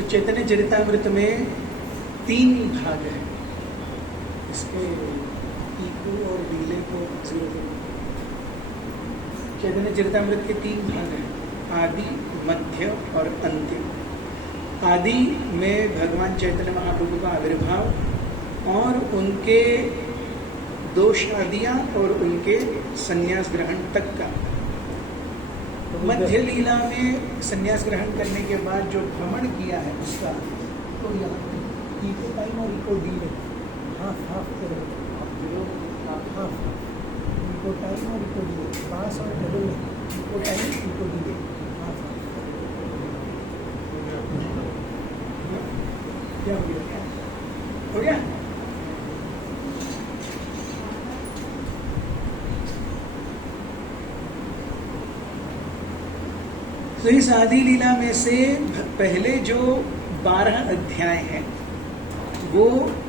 तो चैतन्य चरितामृत में 3 भाग हैं। इसके ईको और डीले को 0 करो। चैतन्य चरितामृत के 3 भाग हैं, आदि, मध्य और अंतिम। आदि में भगवान चैतन्य महाप्रभु का आविर्भाव और उनके 2 शादियां और उनके संन्यास ग्रहण तक का। मध्य लीला में संन्यास ग्रहण करने के बाद जो भ्रमण किया है उसका, तो यहाँ इको टाइम और इको डीले हाफ करो, हाफ इको टाइम और इको डीले, पास और double echo time echo delay, half क्या हो गया? तो इस आदि लीला में से पहले जो 12 अध्याय हैं वो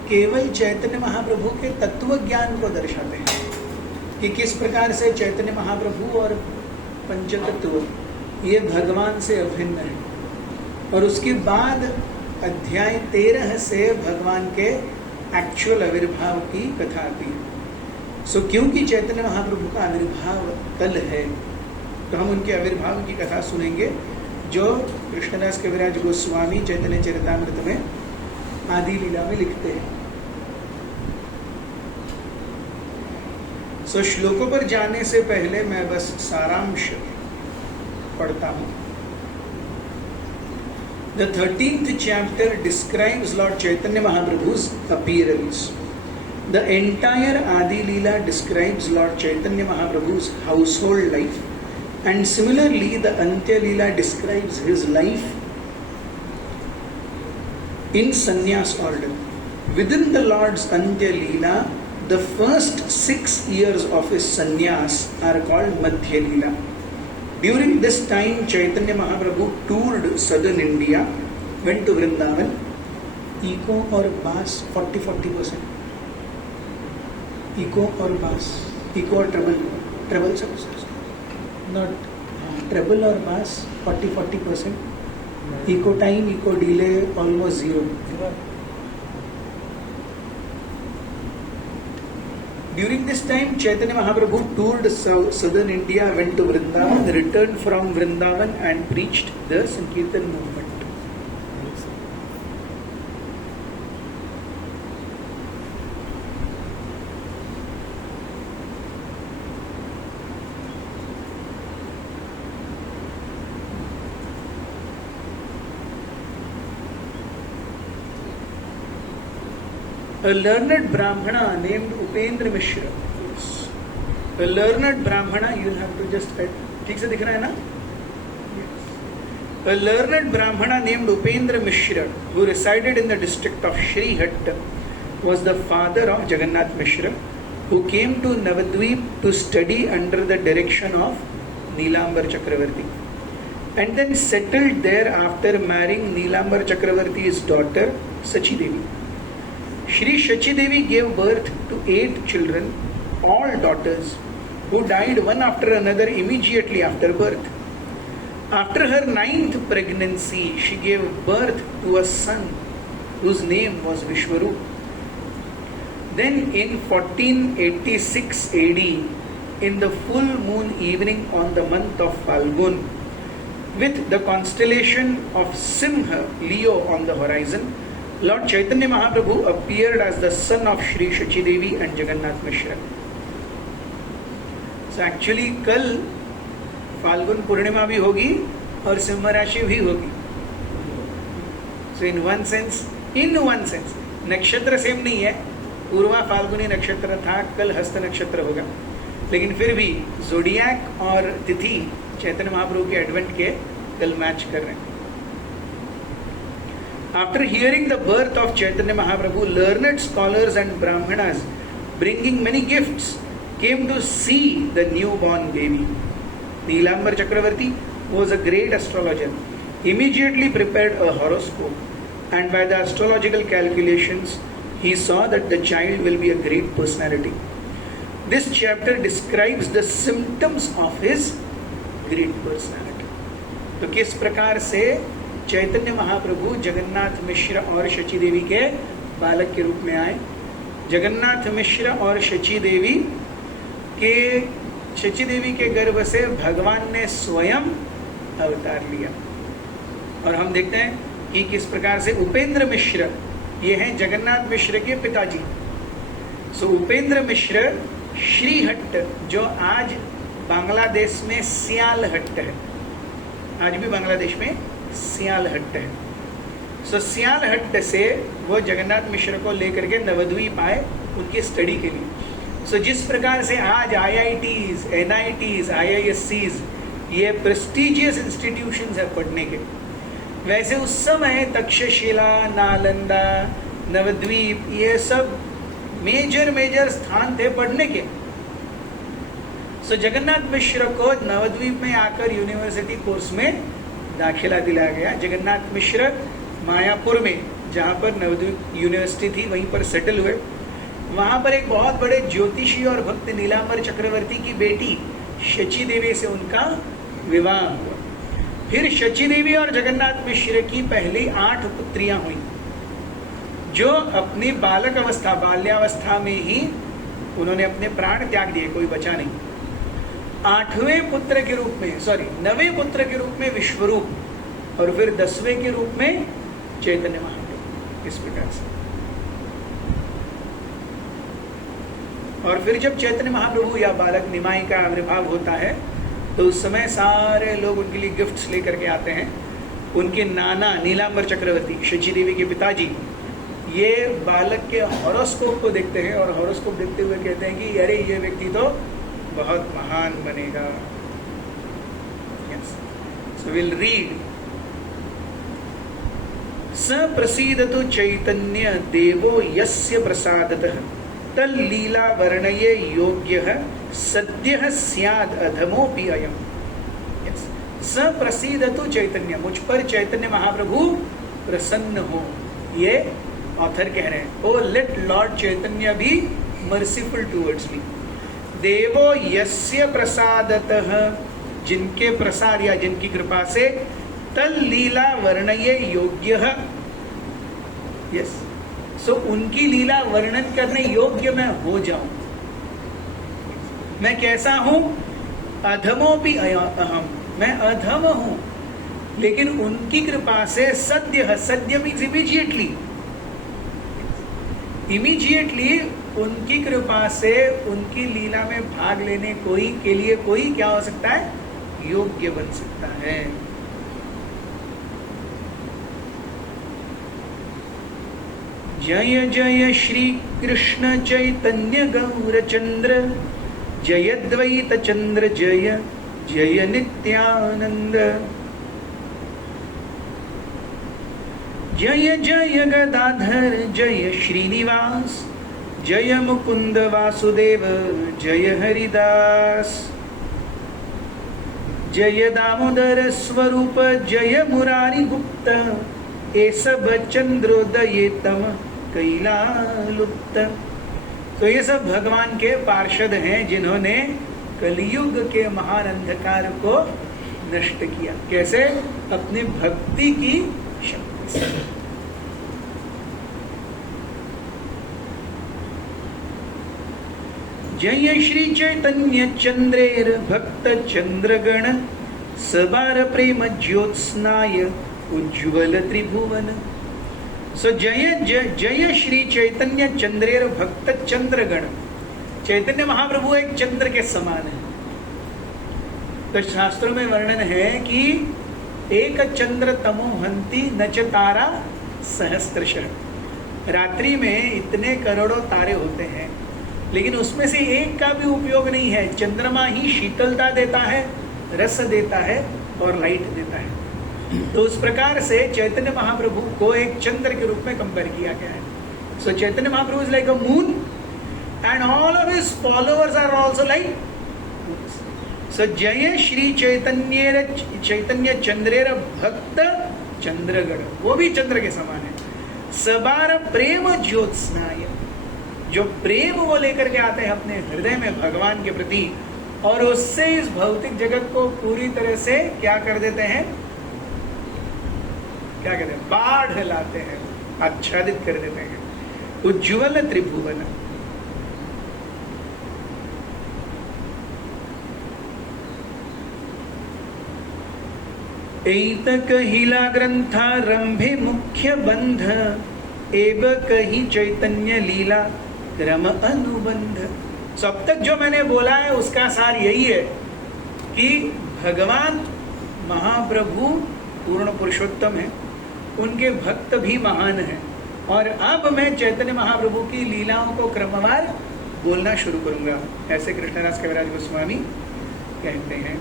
केवल चैतन्य महाप्रभु के तत्व ज्ञान को दर्शाते हैं कि किस प्रकार से चैतन्य महाप्रभु और पंचतत्व ये भगवान से अभिन्न है। और उसके बाद अध्याय 13 से भगवान के एक्चुअल आविर्भाव की कथा आती है। सो क्योंकि चैतन्य महाप्रभु का आविर्भाव कल है, तो हम उनके आविर्भाव की कथा सुनेंगे जो कृष्णदास कविराज गोस्वामी चैतन्य चरितामृत में आदि लीला में लिखते हैं। सो श्लोकों पर जाने से पहले मैं बस सारांश पढ़ता हूं। The 13th chapter describes Lord Chaitanya Mahaprabhu's appearance. The entire Adi Leela describes Lord Chaitanya Mahaprabhu's household life. And similarly, the Antya Leela describes his life in sannyas order. Within the Lord's Antya Leela, the first 6 years of his sannyas are called Madhya Leela. During this time, Chaitanya Mahaprabhu toured southern India, went to Vrindavan. Eco or bass, 40-40%. Eco or bass, eco or treble services. Not treble or bass, 40-40%. Eco time, eco delay, almost 0. During this time, Chaitanya Mahaprabhu toured southern India, went to Vrindavan, returned from Vrindavan and preached the Sankirtan movement. A learned Brahmana named Upendra Mishra. A learned Brahmana, you will have to just ठीक से दिख रहा है ना? A learned Brahmana named Upendra Mishra, who resided in the district of Srihat, was the father of Jagannath Mishra, who came to Navadvip to study under the direction of Nilambar Chakravarti, and then settled there after marrying Nilambar Chakravarti's daughter Sachi Devi. Shri Sachi Devi gave birth to 8 children, all daughters, who died one after another immediately after birth. After her 9th pregnancy, she gave birth to a son whose name was Vishwarup. Then in 1486 AD, in the full moon evening on the month of Falgun, with the constellation of Simha, Leo, on the horizon, Lord Chaitanya Mahaprabhu appeared as the son of Shri Sachi Devi and Jagannath Mishra. So actually कल फाल्गुन पूर्णिमा भी होगी और सिंह राशि भी होगी. So in one sense नक्षत्र same नहीं है. पूर्वा फाल्गुनी नक्षत्र था, कल हस्त नक्षत्र होगा, लेकिन फिर भी जोडियाक और तिथि चैतन्य महाप्रभु के एडवेंट के कल मैच कर रहे हैं. After hearing the birth of Chaitanya Mahaprabhu, learned scholars and Brahmanas bringing many gifts came to see the newborn baby. Nilambar Chakravarti was a great astrologer. Immediately prepared a horoscope, and by the astrological calculations, he saw that the child will be a great personality. This chapter describes the symptoms of his great personality. तो किस प्रकार से चैतन्य महाप्रभु जगन्नाथ मिश्र और शची देवी के बालक के रूप में आए। जगन्नाथ मिश्र और शची देवी के गर्भ से भगवान ने स्वयं अवतार लिया। और हम देखते हैं कि किस प्रकार से उपेंद्र मिश्र, ये हैं जगन्नाथ मिश्र के पिताजी। सो उपेंद्र मिश्र श्रीहट्ट, जो आज बांग्लादेश में सियालहट्ट है, आज भी बांग्लादेश में सियालहट्ट है। सो सियालहट्ट से वो जगन्नाथ मिश्र को लेकर के नवद्वीप आए उनकी स्टडी के लिए। सो जिस प्रकार से आज IITs, NITs, IISCs ये प्रेस्टिजियस इंस्टीट्यूशंस है पढ़ने के, वैसे उस समय तक्षशिला, नालंदा, नवद्वीप ये सब मेजर स्थान थे पढ़ने के। सो जगन्नाथ मिश्र को नवद्वीप में आकर यूनिवर्सिटी कोर्स में दाखिला दिलाया गया। जगन्नाथ मिश्र मायापुर में, जहाँ पर नवद्वीप यूनिवर्सिटी थी, वहीं पर सेटल हुए। वहाँ पर एक बहुत बड़े ज्योतिषी और भक्त नीलांबर चक्रवर्ती की बेटी शची देवी से उनका विवाह हुआ। फिर शची देवी और जगन्नाथ मिश्र की पहली 8 पुत्रियां हुई, जो अपनी बालक अवस्था, बाल्यावस्था में ही उन्होंने अपने प्राण त्याग दिए, कोई बचा नहीं। 9वें पुत्र के रूप में विश्वरूप, और फिर 10वें के रूप में चैतन्य महाप्रभु। इस प्रकार से और फिर जब चैतन्य महाप्रभु या बालक निमाई का आविर्भाव होता है तो उस समय सारे लोग उनके लिए गिफ्ट्स लेकर के आते हैं। उनके नाना नीलांबर चक्रवर्ती, शची देवी के पिताजी, ये बालक के हॉरोस्कोप को देखते हैं और हॉरोस्कोप देखते हुए कहते हैं कि अरे ये व्यक्ति तो बहुत महान बनेगा। So will read. स प्रसीदतु चैतन्य देवो यस्य प्रसादतः तल्लीला वर्णये योग्यः सद्यः स्याद् अधमोऽपि अयम्। स प्रसीदतु चैतन्य, मुझ पर चैतन्य महाप्रभु प्रसन्न हो। ये ऑथर कह रहे हैं, oh let lord Chaitanya be merciful towards me. देवो यस्य प्रसादतः, जिनके प्रसाद या जिनकी कृपा से, तल लीला वर्णये योग्यः, यस, सो उनकी लीला वर्णन करने योग्य मैं हो जाऊं। मैं कैसा हूं? अधमोऽपि अहम, मैं अधम हूं, लेकिन उनकी कृपा से सद्य, सद्य मीन्स इमीडिएटली उनकी कृपा से उनकी लीला में भाग लेने के लिए कोई क्या हो सकता है? योग्य बन सकता है। जय जय श्री कृष्ण चैतन्य गौरचंद्र, जय द्वैत चंद्र, जय जय नित्यानंद। जय जय गदाधर, जय श्रीनिवास, जय मुकुंद वासुदेव, जय हरिदास। जय दामोदर स्वरूप, जय मुरारी गुप्त, एस चंद्रोदये तम कैलालुप्त। तो ये सब भगवान के पार्षद हैं जिन्होंने कलियुग के महान अंधकार को नष्ट किया। कैसे? अपनी भक्ति की शक्ति से। जय श्री चैतन्य चंद्रेर भक्त चंद्रगण, सबार प्रेम ज्योत्स्नाय उज्ज्वल त्रिभुवन। सो जय श्री चैतन्य चंद्रेर भक्त चंद्रगण। चैतन्य महाप्रभु एक चंद्र के समान है। तो शास्त्रों में वर्णन है कि एक चंद्र तमो हंति न च तारा सहस्त्रशः। रात्रि में इतने करोड़ों तारे होते हैं, लेकिन उसमें से एक का भी उपयोग नहीं है। चंद्रमा ही शीतलता देता है, रस देता है और लाइट देता है। तो उस प्रकार से चैतन्य महाप्रभु को एक चंद्र के रूप में कंपेयर किया गया है। So Chaitanya Mahaprabhu is like a moon and all of his followers are also like. So Jai Shri चैतन्य चंद्रेर भक्त चंद्रगण, वो भी चंद्र के समान है। सबार प्रेम ज्योत्स्नाय, जो प्रेम वो लेकर के आते हैं अपने हृदय में भगवान के प्रति, और उससे इस भौतिक जगत को पूरी तरह से क्या कर देते हैं? क्या कहते हैं, बाढ़ लाते हैं, आच्छादित कर देते हैं। उज्ज्वल त्रिभुवन, एत कहिला ग्रंथारंभे मुख्य बंध, एब कही चैतन्य लीला क्रम अनुबंध। सो अब तक जो मैंने बोला है उसका सार यही है कि भगवान महाप्रभु पूर्ण पुरुषोत्तम है, उनके भक्त भी महान हैं, और अब मैं चैतन्य महाप्रभु की लीलाओं को क्रमवार बोलना शुरू करूंगा, ऐसे कृष्णदास कविराज गोस्वामी कहते हैं।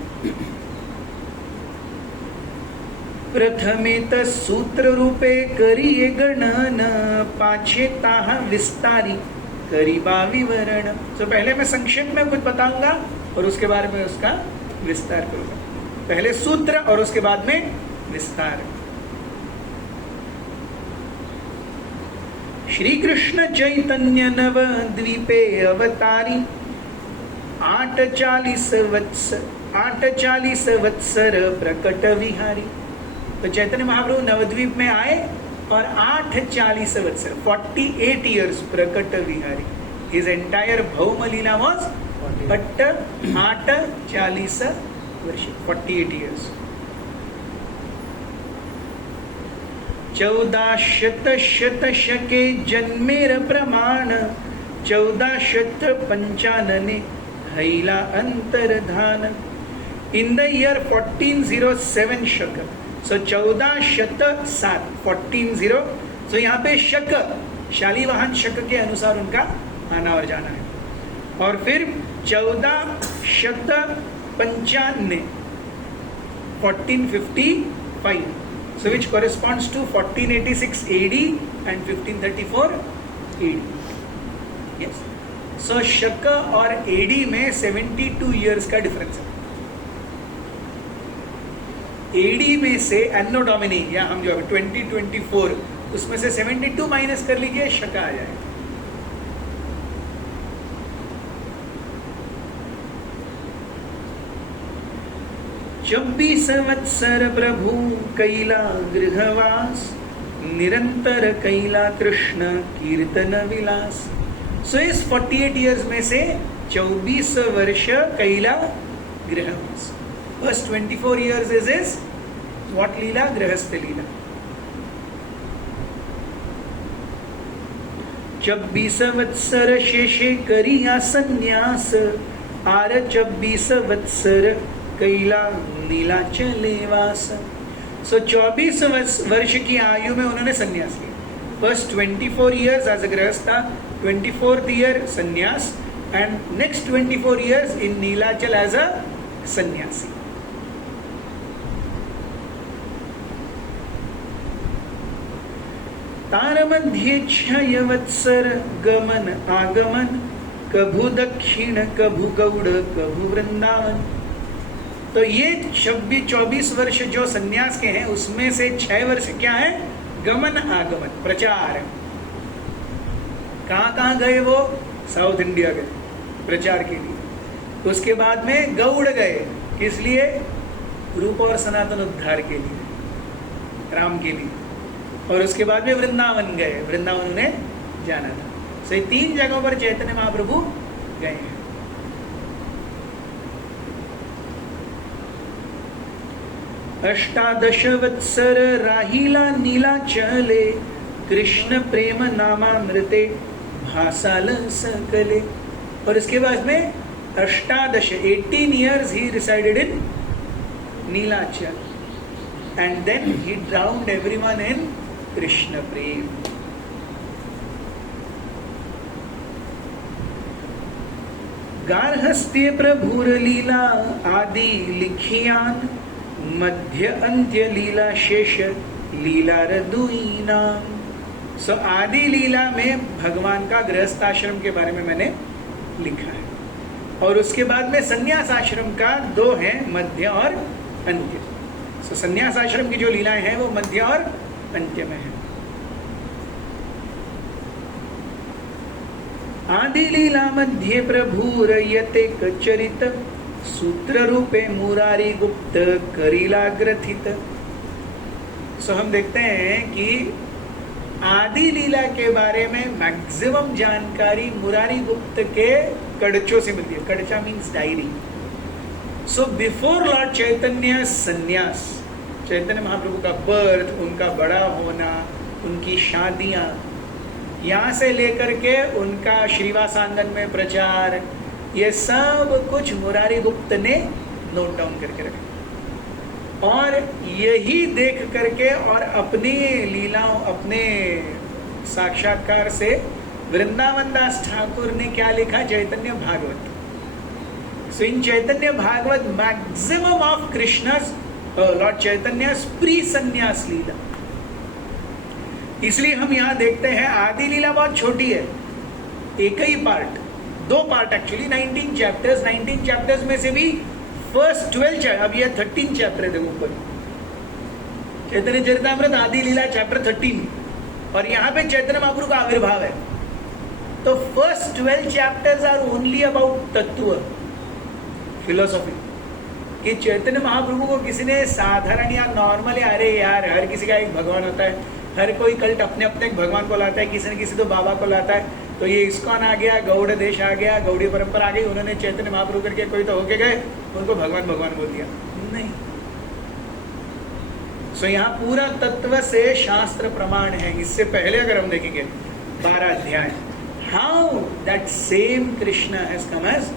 प्रथमेत सूत्र रूपे करिए गणन, पाछे ताहा विस्तारी करीबा विवरण। तो पहले मैं संक्षेप में कुछ बताऊंगा और उसके बारे में उसका विस्तार करूंगा। पहले सूत्र और उसके बाद में विस्तार। श्री कृष्ण चैतन्य नव द्वीपे अवतारी, 48 वत्सर प्रकट विहारी। तो चैतन्य महाप्रभु नवद्वीप में आए और 48 वत्सर 48 years प्रकट विहारी। हिज एंटायर भौम लीला वॉज बट 48 वर्ष, 48 years। 1400 शके जन्मेर प्रमाण, 1495 हैला अंतरधान। इन द ईयर 1407 शक, सो 1407 14 सो यहाँ पे शक, शालीवाहन शक के अनुसार उनका आना और जाना है। और फिर 1495 1455, so which corresponds to 1486 AD and 1534 AD. Yes. So शक और AD में 72 years का डिफरेंस है। AD में से एनो डोमिनी या हम जो 2024 उसमें से 72 माइनस कर लीजिए, शक आ जाए। चौबीस वत्सर प्रभु कैला गृहवास, निरंतर कैला कृष्ण कीर्तन विलास। सो इस 48 years में से 24 वर्ष कैला गृहवास। First 24 years is what लीला? गृहस्थ लीला। 24 वत्सर शेषे करिया संन्यास, आर 24 वत्सर कैला नीलाचले वास। सो 24 वर्ष की आयु में उन्होंने संन्यास लिया। फर्स्ट 24 years एज अ गृहस्था, 24th year संन्यास, and next 24 years in Nilachal as a सन्यासी। तार मध्ये 6 वत्सर गमन आगमन, कभू दक्षिण कभू गौड़ कभू वृंदावन। तो ये 24 वर्ष जो सन्यास के हैं उसमें से 6 वर्ष क्या है? गमन आगमन, प्रचार। कहां कहां गए वो? साउथ इंडिया गए प्रचार के लिए। उसके बाद में गौड़ गए, किस लिए? रूप और सनातन उद्धार के लिए, राम के लिए। और उसके बाद में वृंदावन गए, वृंदावन उन्हें जाना था। सो 3 जगहों पर चैतन्य महाप्रभु गए हैं। अष्टादश वत्सर राहिला नीलाचले, कृष्ण प्रेम नामामृते भासाल सकले। और इसके बाद में अष्टादश 18 years he resided in Nilachal, and then he drowned everyone in Krishna प्रेम। गार्हस्थ्य प्रभुर लीला आदि लिखियान, मध्य अंत्य लीला शेष लीला रदुईना। सो आदि लीला में भगवान का गृहस्थ आश्रम के बारे में मैंने लिखा है, और उसके बाद में संन्यास आश्रम का 2 हैं, मध्य और अंत्य। सो संन्यास आश्रम की जो लीलाएं हैं वो मध्य और अंत्य में है। आदि लीला मध्य प्रभु रयते कचरित, सूत्र रूपे मुरारी गुप्त करीला ग्रथित। सो हम देखते हैं कि आदि लीला के बारे में मैक्सिमम जानकारी मुरारी गुप्त के कड़चों से मिलती है. कड़चा means diary. So before lord Chaitanya sannyas, Chaitanya महाप्रभु का बर्थ, उनका बड़ा होना, उनकी शादियां, यहां से लेकर के उनका श्रीवास आंगन में प्रचार, ये सब कुछ मुरारी गुप्त ने नोट डाउन करके रखा. और यही देख करके और अपनी लीलाओं, अपने साक्षात्कार से वृंदावन दास ठाकुर ने क्या लिखा? Chaitanya Bhagavat. So in Chaitanya Bhagavat maximum of Krishna's lord Chaitanya pre sannyas lila. इसलिए हम यहां देखते हैं आदि लीला बहुत छोटी है, एक ही part, 2 part actually, 19 chapters. 19 chapters में से भी फर्स्ट 12 चैप्टर, अब ये 13 चैप्टर है. देखो ऊपर चैतन्य चरितामृत आदि लीला चैप्टर 13, और यहाँ पे चैतन्य महाप्रभु का आविर्भाव है. तो first 12 chapters are only about तत्व, फिलोसॉफी. कि चैतन्य महाप्रभु को किसी ने साधारण या नॉर्मल, अरे यार हर किसी का एक भगवान होता है, हर कोई कल्ट अपने अपने एक भगवान को लाता है, किसी न किसी तो बाबा को लाता है. तो ये इस्कॉन आ गया, गौड़ देश आ गया, गौड़ी परंपरा आ गई, उन्होंने चैतन्य महाप्रभु करके कोई तो होके गए, उनको भगवान भगवान बोल दिया. नहीं. सो यहाँ पूरा तत्व से शास्त्र प्रमाण है. इससे पहले अगर हम देखेंगे 12 अध्याय, how that same Krishna has come as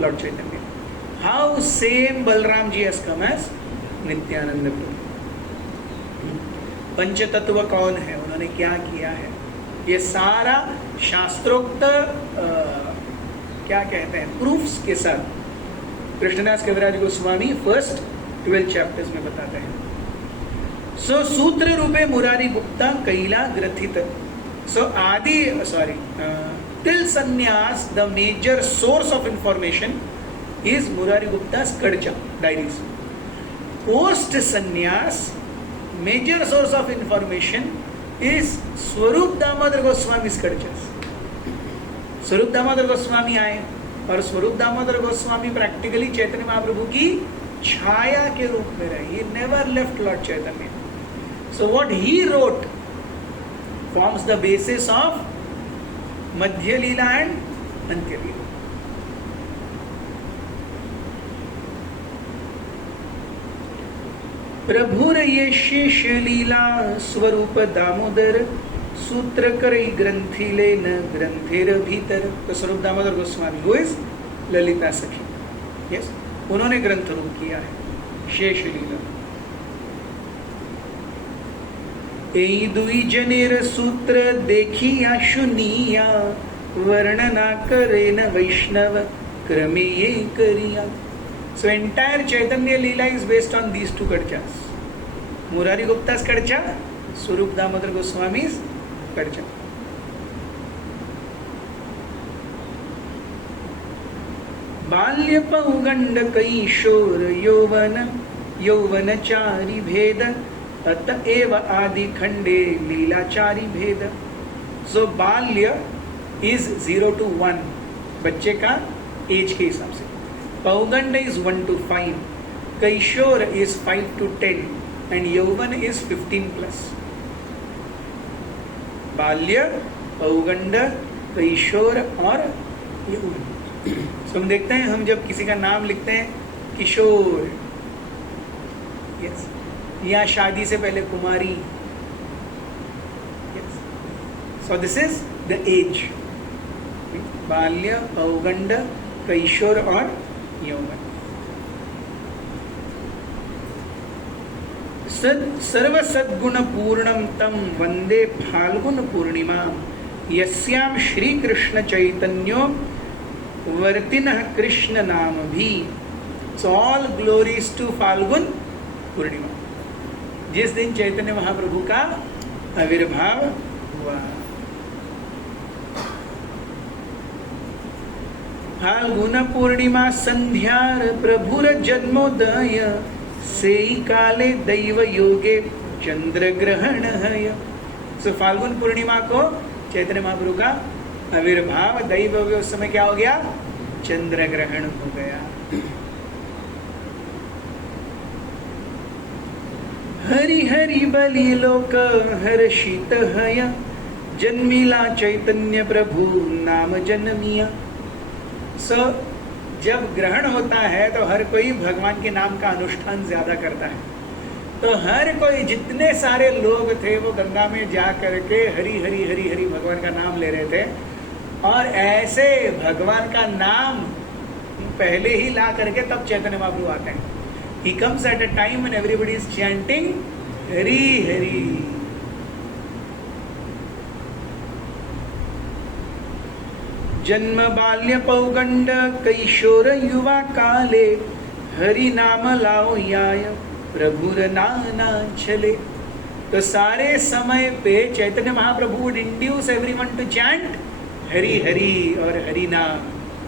lord Chaitanya, how same Balram ji has come as Nityanand Prabhu. पंच तत्व कौन है, उन्होंने क्या किया है, ये सारा शास्त्रोक्त क्या कहते हैं प्रूफ्स के साथ कृष्णदास कविराज गोस्वामी फर्स्ट 12 चैप्टर्स में बताते हैं. सो सूत्र रूपे मुरारी गुप्ता कैला ग्रथित. सो Adi till sannyas the major source of information is Murari Gupta's कड़चा diaries. Post sannyas major source of information is Swarup Damodar Goswami कड़चस. स्वरूप दामोदर गोस्वामी आए और स्वरूप दामोदर गोस्वामी प्रैक्टिकली चैतन्य महाप्रभु की छाया के रूप में रहे. He never left lord Chaitanya. So what he wrote forms the basis of Madhya lila and Antya lila. प्रभुर ये शेष लीला स्वरूप दामोदर सूत्र करई ग्रंथि लेन ग्रंथेर भीतर. तो स्वरूप दामोदर गोस्वामी हु इज ललिता सखी, यस, उन्होंने ग्रंथ रूप किया है शेष लीला. एई दुई जनेर सूत्र देखिया शुनिया वर्णना करे न वैष्णव क्रमे ये करिया. So entire Chaitanya Leela is based on these 2 kadchas. Murari Gupta's kadcha, Swarup Damodar Goswami's kadcha. बाल्य पौगंड कैशोर यौवन यौवनचारी भेद अतएव आदि खंडे लीलाचारी भेद. सो बाल्य इज 0 to 1, बच्चे का एज के हिसाब से. पौगंड is 1 to 5, कैशोर is 5 to 10, and यौवन is 15 plus. बाल्य, पौगंड, कैशोर और यौवन. So हम देखते हैं, हम जब किसी का नाम लिखते हैं किशोर, yes, या शादी से पहले कुमारी, yes. So this is the age. बाल्य, पौगंड, कैशोर और यौवन. सर्व सद्गुण पूर्णम तम वंदे फाल्गुन पूर्णिमा यस्याम श्री कृष्ण चैतन्यो वर्तिनः कृष्ण नाम भी. So all glories to Phalgun Purnima, जिस दिन चैतन्य महाप्रभु का आविर्भाव हुआ. फाल्गुन पूर्णिमा संध्यार प्रभुर जन्मोदय सेई काले दैव योगे चंद्र ग्रहण है. सो फाल्गुन पूर्णिमा को चैतन्य महाप्रभु का आविर्भाव, दैव योगे उस समय क्या हो गया? चंद्र ग्रहण हो गया. हरि हरि बलि लोक हर्षित हय, जन्मिला चैतन्य प्रभु नाम जन्मिया। जब ग्रहण होता है तो हर कोई भगवान के नाम का अनुष्ठान ज्यादा करता है। तो हर कोई, जितने सारे लोग थे वो गंगा में जा करके हरि हरि हरि हरि भगवान का नाम ले रहे थे। और ऐसे भगवान का नाम पहले ही ला करके तब चैतन्य महाप्रभु आते हैं। He comes at a time when everybody is chanting Hari Hari. जन्म बाल्य पौगंड कैशोर युवा काले, हरि नाम लाओ याय प्रभुर नाना चले। तो सारे समय पे Chaitanya Mahaprabhu would induce everyone to chant Hari Hari और हरि नाम,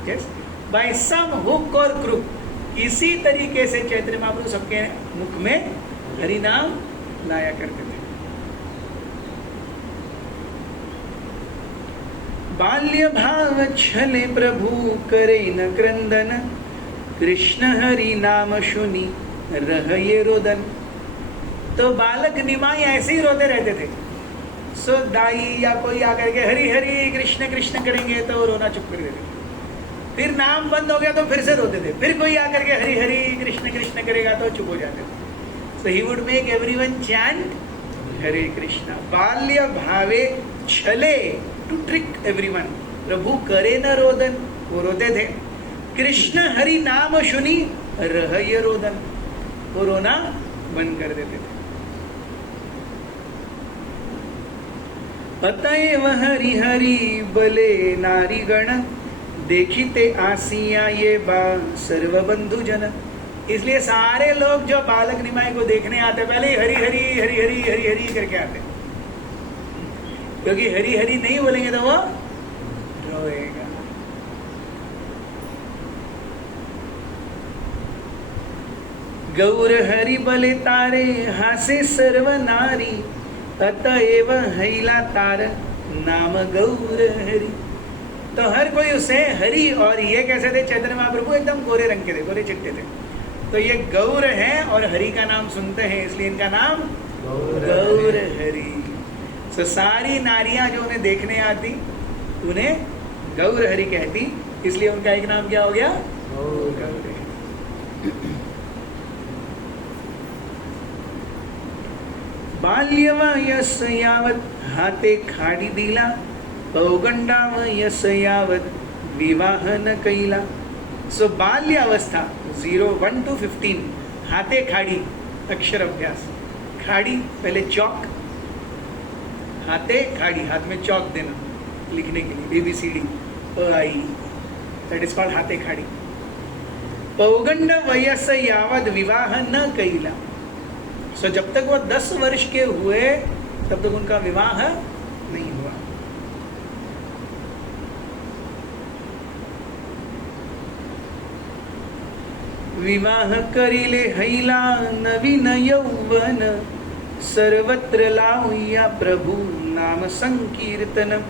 yes, by some hook or crook। इसी तरीके से चैतन्य महाप्रभु सबके मुख में हरि नाम लाया करते थे। बाल्य भाव छले प्रभु करे न क्रंदन, कृष्ण हरि नाम सुनी रहे रोदन। तो बालक निमाई ऐसे ही रोते रहते थे। सो दाई या कोई आकर के हरि हरि कृष्ण कृष्ण करेंगे तो रोना चुप कर देते। फिर नाम बंद हो गया तो फिर से रोते थे। फिर कोई आकर के हरि हरि कृष्ण कृष्ण करेगा तो चुप हो जाते थे। So he would make everyone chant Hare Krishna. बाल्य भावे छले, टू ट्रिक एवरीवन। प्रभु करे न रोदन, वो रोते थे। कृष्ण हरि नाम सुनी रहय रोदन, वो रोना बंद कर देते थे। अतएव हरि हरि बले नारी गण, देखिते आसिया ये बा सर्व बंधु जन। इसलिए सारे लोग जो बालक निमाई को देखने आते पहले ही हरि हरि हरि हरि हरि हरि करके आते, क्योंकि हरि हरि नहीं बोलेंगे तो वो रोएगा। गौर हरि बले तारे हासे सर्व नारी, अतएव हैला तार नाम गौर हरि। तो हर कोई उसे हरि, और ये कैसे थे चैतन्य महाप्रभु एकदम गोरे रंग के थे, गोरे चिट्टे थे। तो ये गौर हैं और हरि का नाम सुनते हैं, इसलिए इनका नाम गौर हरि। तो सारी नारियां जो उन्हें देखने आती उन्हें गौर हरि कहती, इसलिए उनका एक नाम क्या हो गया, गौर हरि। बाल्यवयस यावत हाथे खाडी दिला, पौगंडावयस यावत विवाह न कैला। सो बाल्य अवस्था 0 1 to 15 हाथे खाड़ी, अक्षर अभ्यास। खाड़ी पहले चौक, हाथे खाड़ी, हाथ में चौक देना लिखने के लिए, ABCD I, that is called हाथे खाड़ी। पौगंड वयस यावत विवाह न कैला। सो जब तक वो 10 वर्ष के हुए तब तक उनका विवाह नहीं हुआ। विवाह करिले हैला नवीन यौवन, सर्वत्र लाऊया प्रभु नाम संकीर्तन।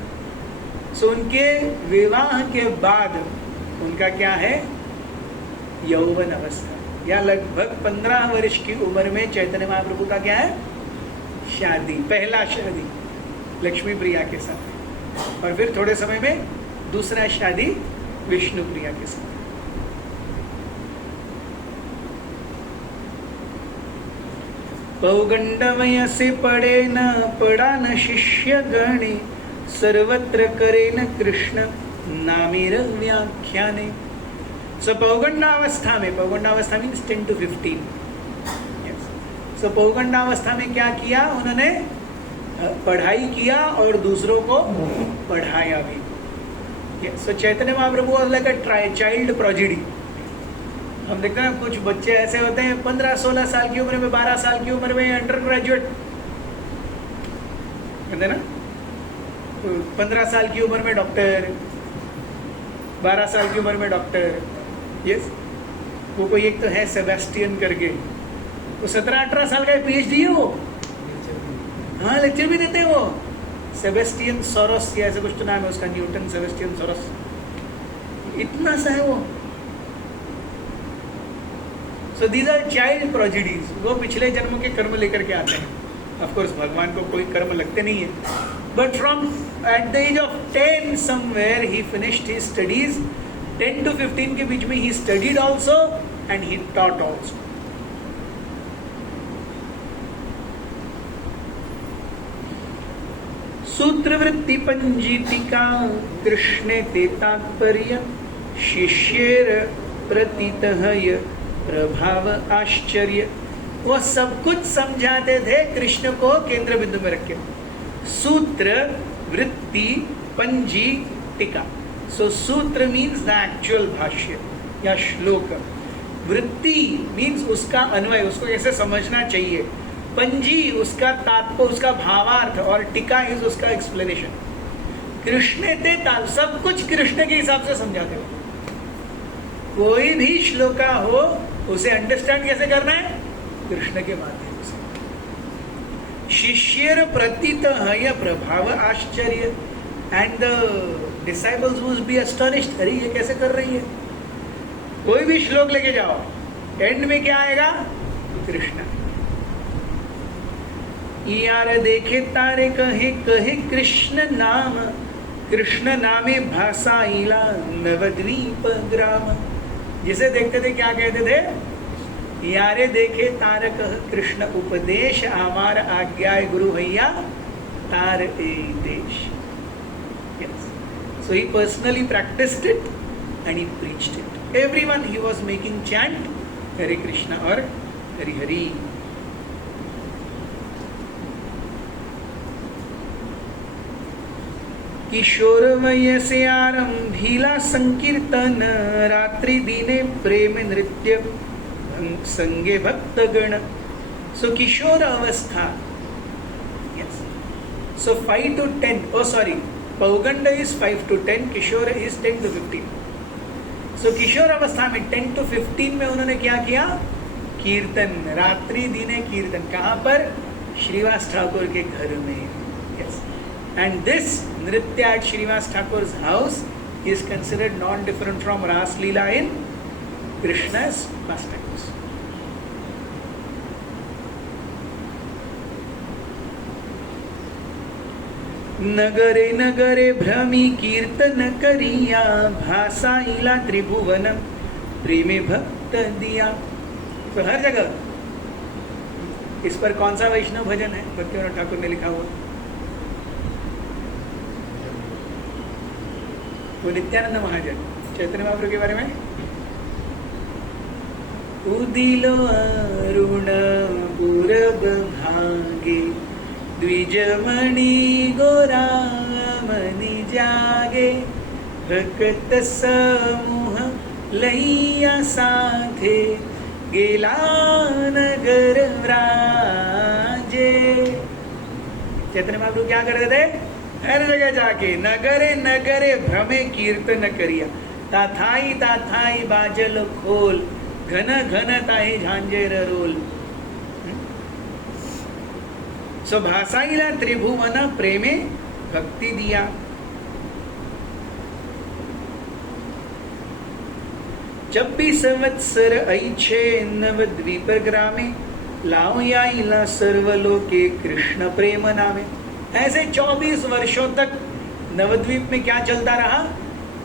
सो उनके विवाह के बाद उनका क्या है, यौवन अवस्था, या लगभग 15 वर्ष की उम्र में चैतन्य महाप्रभु का क्या है, शादी, पहला शादी लक्ष्मी प्रिया के साथ, और फिर थोड़े समय में दूसरा शादी विष्णु प्रिया के साथ। पौगंडमय से पड़े न पड़ा न शिष्य गणे, सर्वत्र करे न कृष्ण नामेर व्याख्याने। सो पौगंडावस्था में, पौगंडावस्था मीन्स 10 to 15। सो पौगंडावस्था में क्या किया उन्होंने, पढ़ाई किया और दूसरों को पढ़ाया भी। सो चैतन्य महाप्रभु वाज लाइक अ चाइल्ड प्रोजिडी। हम देखते हैं कुछ बच्चे ऐसे होते हैं 15-16 साल की उम्र में, 12 साल की उम्र में अंडर ग्रेजुएट कहते ना, 15 साल की उम्र में डॉक्टर, 12 साल की उम्र में डॉक्टर। यस, वो कोई एक तो है सेबेस्टियन करके, वो 17-18 साल का PhD है वो, हाँ लेक्चर भी देते हैं वो। सेबेस्टियन सोरोस या ऐसे कुछ तो नाम है उसका, न्यूटन सेबेस्टियन सोरोस, इतना सा है वो। So these are child prodigies. वो पिछले जन्म के कर्म लेकर के आते हैं. Of course भगवान को कोई कर्म लगते नहीं है. But from at the age of 10 somewhere he finished his studies. 10 to 15 के बीच में he studied also and he taught also. सूत्रवृत्ति पंजीतिका कृष्णे ते तात्पर्य शिष्येर प्रतीतहय प्रभाव आश्चर्य. वो सब कुछ समझाते थे कृष्ण को केंद्र बिंदु में रखे. सूत्र वृत्ति पंजी टीका. सो सूत्र मीन्स द एक्चुअल भाष्य या श्लोक. वृत्ति मीन्स उसका अन्वय, उसको कैसे समझना चाहिए. पंजी उसका तात्पर्य, उसका भावार्थ, और टीका इज उसका एक्सप्लेनेशन. कृष्ण ते सब कुछ कृष्ण के हिसाब से समझाते हो. कोई भी श्लोका हो उसे अंडरस्टैंड कैसे करना है, कृष्ण के माध्यम से. शिष्यर प्रतीत हय प्रभाव आश्चर्य. And the disciples would be astonished. अरे ये कैसे कर रही है. कोई भी श्लोक लेके जाओ, एंड में क्या आएगा, कृष्ण. यार देखे तारे कहे कहे कृष्ण नाम, कृष्ण नामे भाषा इला नवद्वीप ग्राम. जिसे देखते थे क्या कहते थे, यारे देखे तारक कृष्ण उपदेश, आमार आज्ञा गुरु भैया तार ए देश. Yes. So he personally practiced it and he preached it. Everyone he was making chant Hare Krishna or Hari Hari. किशोर वयसे आरंभीला संकीर्तन, रात्रि दिने प्रेम नृत्य संगे भक्तगण. सो किशोर अवस्था. Yes. So 5 to 10. Oh sorry. पौगंड is 5 to 10. Kishore is 10 to 15. So किशोर अवस्था में 10 to 15 में उन्होंने क्या किया, कीर्तन. रात्रि दिने कीर्तन. कहाँ पर, श्रीवास ठाकुर के घर में. Yes. And this nritya at Srinivas Thakur's house is considered not different from Ras Leela in Krishna's pastimes. नगरे नगरे भ्रमी कीर्तन करिया, भाषा इला त्रिभुवन प्रेमे भक्त दिया. तो हर जगह इस पर कौन सा वैष्णव भजन है भक्तिविनोद ठाकुर ने लिखा हुआ, वो नित्यानंद महाजन. चैतन्य महाप्रभु के बारे में, उदिलो अरुण पूरब भागे, द्विजमणि गोरामनि जागे, भक्त समूह लैया साथे, गेला नगर व्राजे. चैतन्य महाप्रभु क्या करते थे, हर जगह जाके नगरे नगरे भ्रमे कीर्तन करिया, ताथाई बाजल खोल, घन घन ताही झांझेर रोल. सो भाषाइला त्रिभुवन प्रेमे भक्ति दिया. चब्बी संवत्सर ऐछे नवद्वीप ग्रामे, लावयाइला सर्वलोके कृष्ण प्रेम नामे. ऐसे 24 वर्षों तक नवद्वीप में क्या चलता रहा,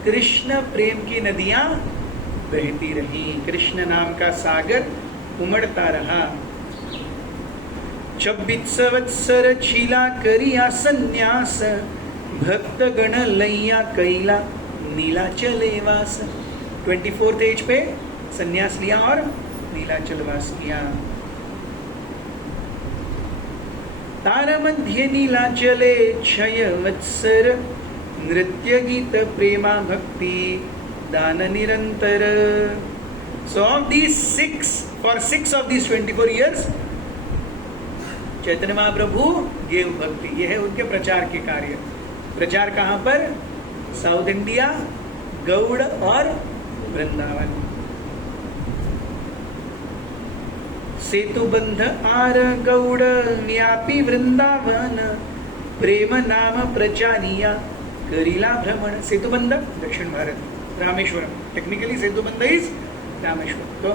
कृष्ण प्रेम की नदियां बहती रही, कृष्ण नाम का सागर उमड़ता रहा. 24 संवत्सर छीला करिया संन्यास, भक्त गण लैया कैला नीलाचल वास. 24th एज पे संन्यास लिया और नीलाचल वास किया. तार मध्य नीलाचले 6 वत्सर, नृत्य गीत प्रेमा भक्ति दान निरंतर. So of these 6, for 6 of these 24 years, Chaitanya Mahaprabhu gave भक्ति. यह है उनके प्रचार के कार्य. प्रचार कहाँ पर, साउथ इंडिया, गौड़ और वृंदावन. सेतुबंध आर गौड़ व्यापी वृंदावन, प्रेम नाम प्रचारिया करिला भ्रमण. सेतुबंध दक्षिण भारत, रामेश्वरम. Technically Setubandh is Rameshwaram. तो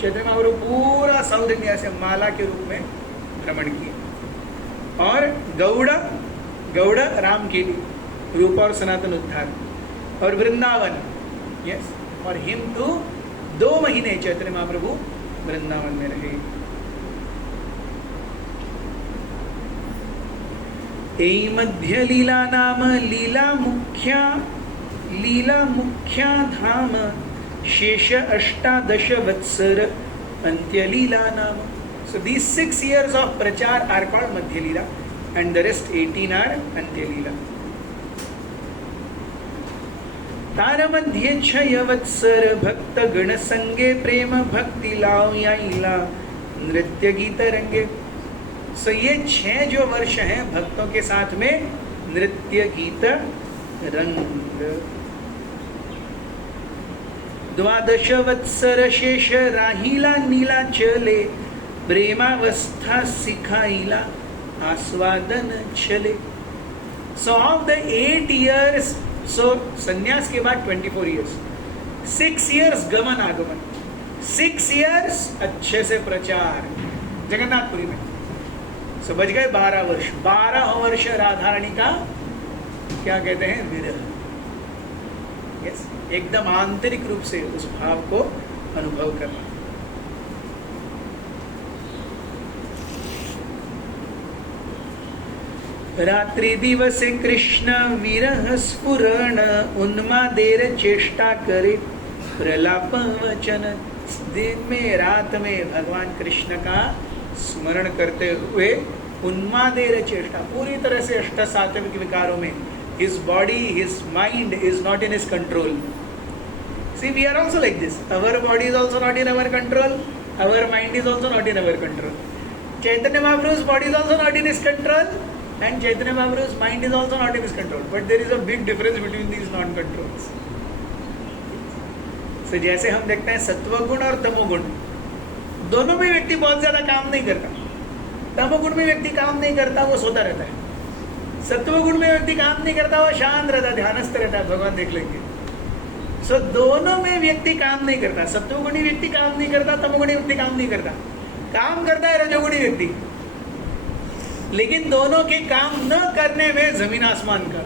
चैतन्य महाप्रभु पूरा साउथ इंडिया से माला के रूप में भ्रमण किया। और गौड़ राम के लिए रूप और सनातन उद्धार, और वृंदावन यस, और हिम टू 2 महीने चैतन्य महाप्रभु वृंदावन में रहे। ए मध्य लीला नाम लीला मुख्या धाम शेष 18 वत्सर अंत्य लीला नाम। So these 6 years of prachar are called Madhya Leela and the rest 18 are Antya Leela. तार मध्य 6 वत्सर भक्त गण संगे प्रेम भक्ति लाओ याइला नृत्य गीत रंगे। सो ये 6 जो वर्ष हैं भक्तों के साथ में नृत्य गीत रंग। 12 वत्सर शेष राहिला नीला चले प्रेमावस्था सिखाइला आस्वादन चले। सो ऑफ द 8 years, सो संन्यास के बाद 24 years, 6 years गमन आगमन, 6 years अच्छे से प्रचार जगन्नाथपुरी में। सो बच गए 12 वर्ष। 12 वर्ष राधा रानी का क्या कहते हैं, विरह। यस, एकदम आंतरिक रूप से उस भाव को अनुभव करना। रात्रि दिवसे कृष्ण विरह स्फुरण उन्मादेर चेष्टा करे प्रलाप वचन। दिन में रात में भगवान कृष्ण का स्मरण करते हुए उन्मादेर चेष्टा, पूरी तरह से अष्ट सात्विक विकारों में, his body, his mind is not in his control. See, we are also like this. Our body is also not in our control. Our mind is also not in our control. Chaitanya Mahaprabhu's body is also not in his control. And Chaitanya Mahaprabhu's mind is also not in his control. But there is a big difference between these non-controls. So जैसे हम देखते हैं सत्वगुण और तमोगुण, दोनों में व्यक्ति बहुत ज्यादा काम नहीं करता। तमोगुण में व्यक्ति काम नहीं करता, वो सोता रहता है। सत्वगुण में व्यक्ति काम नहीं करता, वो शांत रहता, ध्यानस्थ रहता है, भगवान देख लेंगे। सो दोनों में व्यक्ति काम नहीं करता। सत्वगुणी व्यक्ति काम नहीं करता, तमोगुणी व्यक्ति काम नहीं करता। काम करता है रजोगुणी व्यक्ति, लेकिन दोनों के काम न करने में जमीन आसमान का।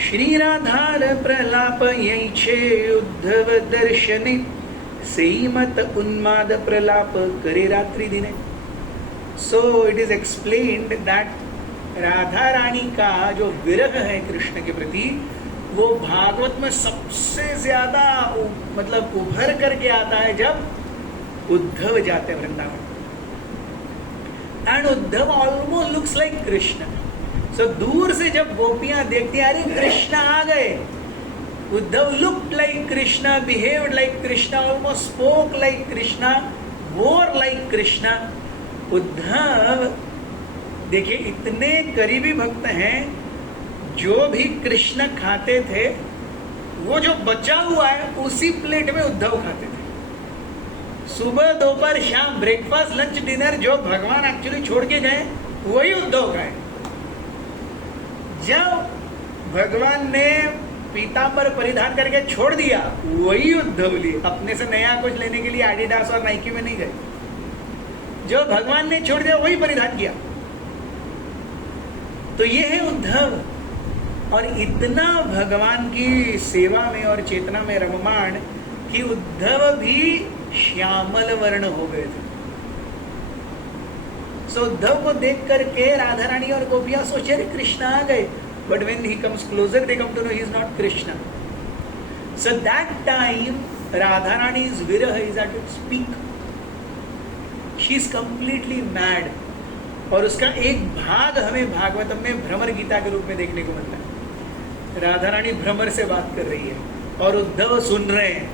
श्री राधार प्रलाप यैछे उद्धव दर्शने सेमत उन्माद प्रलाप करे रात्रि दिने। So it is explained that Radha Rani का जो विरह है कृष्ण के प्रति, वो भागवत में सबसे ज्यादा मतलब उभर करके आता है जब उद्धव जाते हैं Vrindavan. And Uddhav almost looks like Krishna. सो दूर से जब गोपियां देखती हैं, अरे कृष्ण आ गए, Uddhav looked like Krishna, behaved like Krishna, almost spoke like Krishna, वोर लाइक कृष्ण। उद्धव देखिए, इतने करीबी भक्त हैं, जो भी कृष्ण खाते थे वो जो बचा हुआ है उसी प्लेट में उद्धव खाते थे। सुबह दोपहर शाम ब्रेकफास्ट लंच डिनर जो भगवान एक्चुअली छोड़ के गए वही उद्धव खाए। जब भगवान ने पीतांबर परिधान करके छोड़ दिया वही उद्धव लिए। अपने से नया कुछ लेने के लिए एडिडास और नाइकी में नहीं गए, जो भगवान ने छोड़ दिया वही परिधान किया। तो ये है उद्धव। और इतना भगवान की सेवा में और चेतना में रममाण कि उद्धव भी श्यामल वर्ण हो गए थे। सो उद्धव को देख करके राधा रानी और गोपियां सोचे अरे कृष्ण आ गए, but when he comes closer they come to know he is not Krishna. So that time Radha Rani's virah is at its peak. She is completely mad. और उसका एक भाग हमें भागवतम में भ्रमर गीता के रूप में देखने को मिलता है। राधा रानी भ्रमर से बात कर रही है और उद्धव सुन रहे हैं,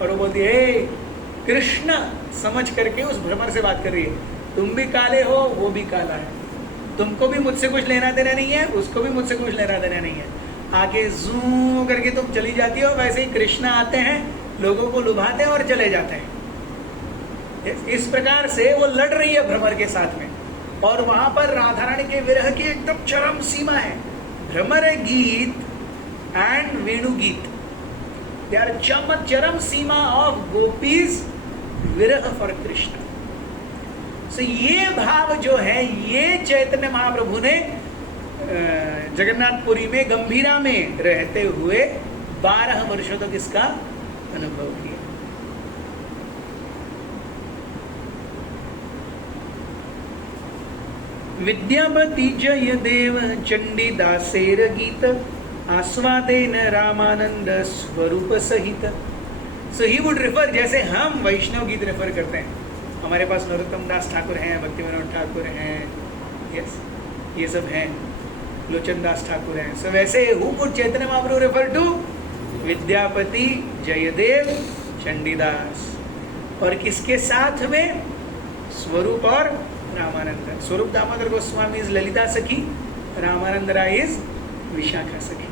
और वो बोलती है कृष्ण, समझ करके उस भ्रमर से बात कर रही है, तुम भी काले हो वो भी काला है, तुमको भी मुझसे कुछ लेना देना नहीं है, उसको भी मुझसे कुछ लेना देना नहीं है। आगे जू करके तुम चली जाती हो, वैसे ही कृष्ण आते हैं, लोगों को लुभाते हैं और चले जाते हैं। इस प्रकार से वो लड़ रही है भ्रमर के साथ में। और वहां पर राधा रानी के विरह की एकदम चरम सीमा है। Bhramara Geet and Venu Geet. They are charam seema of gopis virah for Krishna. So ये भाव जो है ये चैतन्य महाप्रभु ने जगन्नाथपुरी में गंभीरा में रहते हुए 12 वर्षों तक इसका अनुभव किया. विद्यापति जय देव चंडीदासेर गीत आस्वादेन रामानंद स्वरूप सहित. सो ही वुड रेफर, जैसे हम वैष्णव गीत रेफर करते हैं, हमारे पास नरोत्तम दास ठाकुर हैं, भक्ति विनोद ठाकुर हैं, यस ये सब हैं, लोचन दास ठाकुर हैं. सो वैसे who could Chaitanya Mahaprabhu refer to? Vidyapati Jayadev Chandidas. और किसके साथ में? स्वरूप और रामानंद. स्वरूप दामोदर गोस्वामी इज ललिता सखी, रामानंद राय इज विशाखा सखी.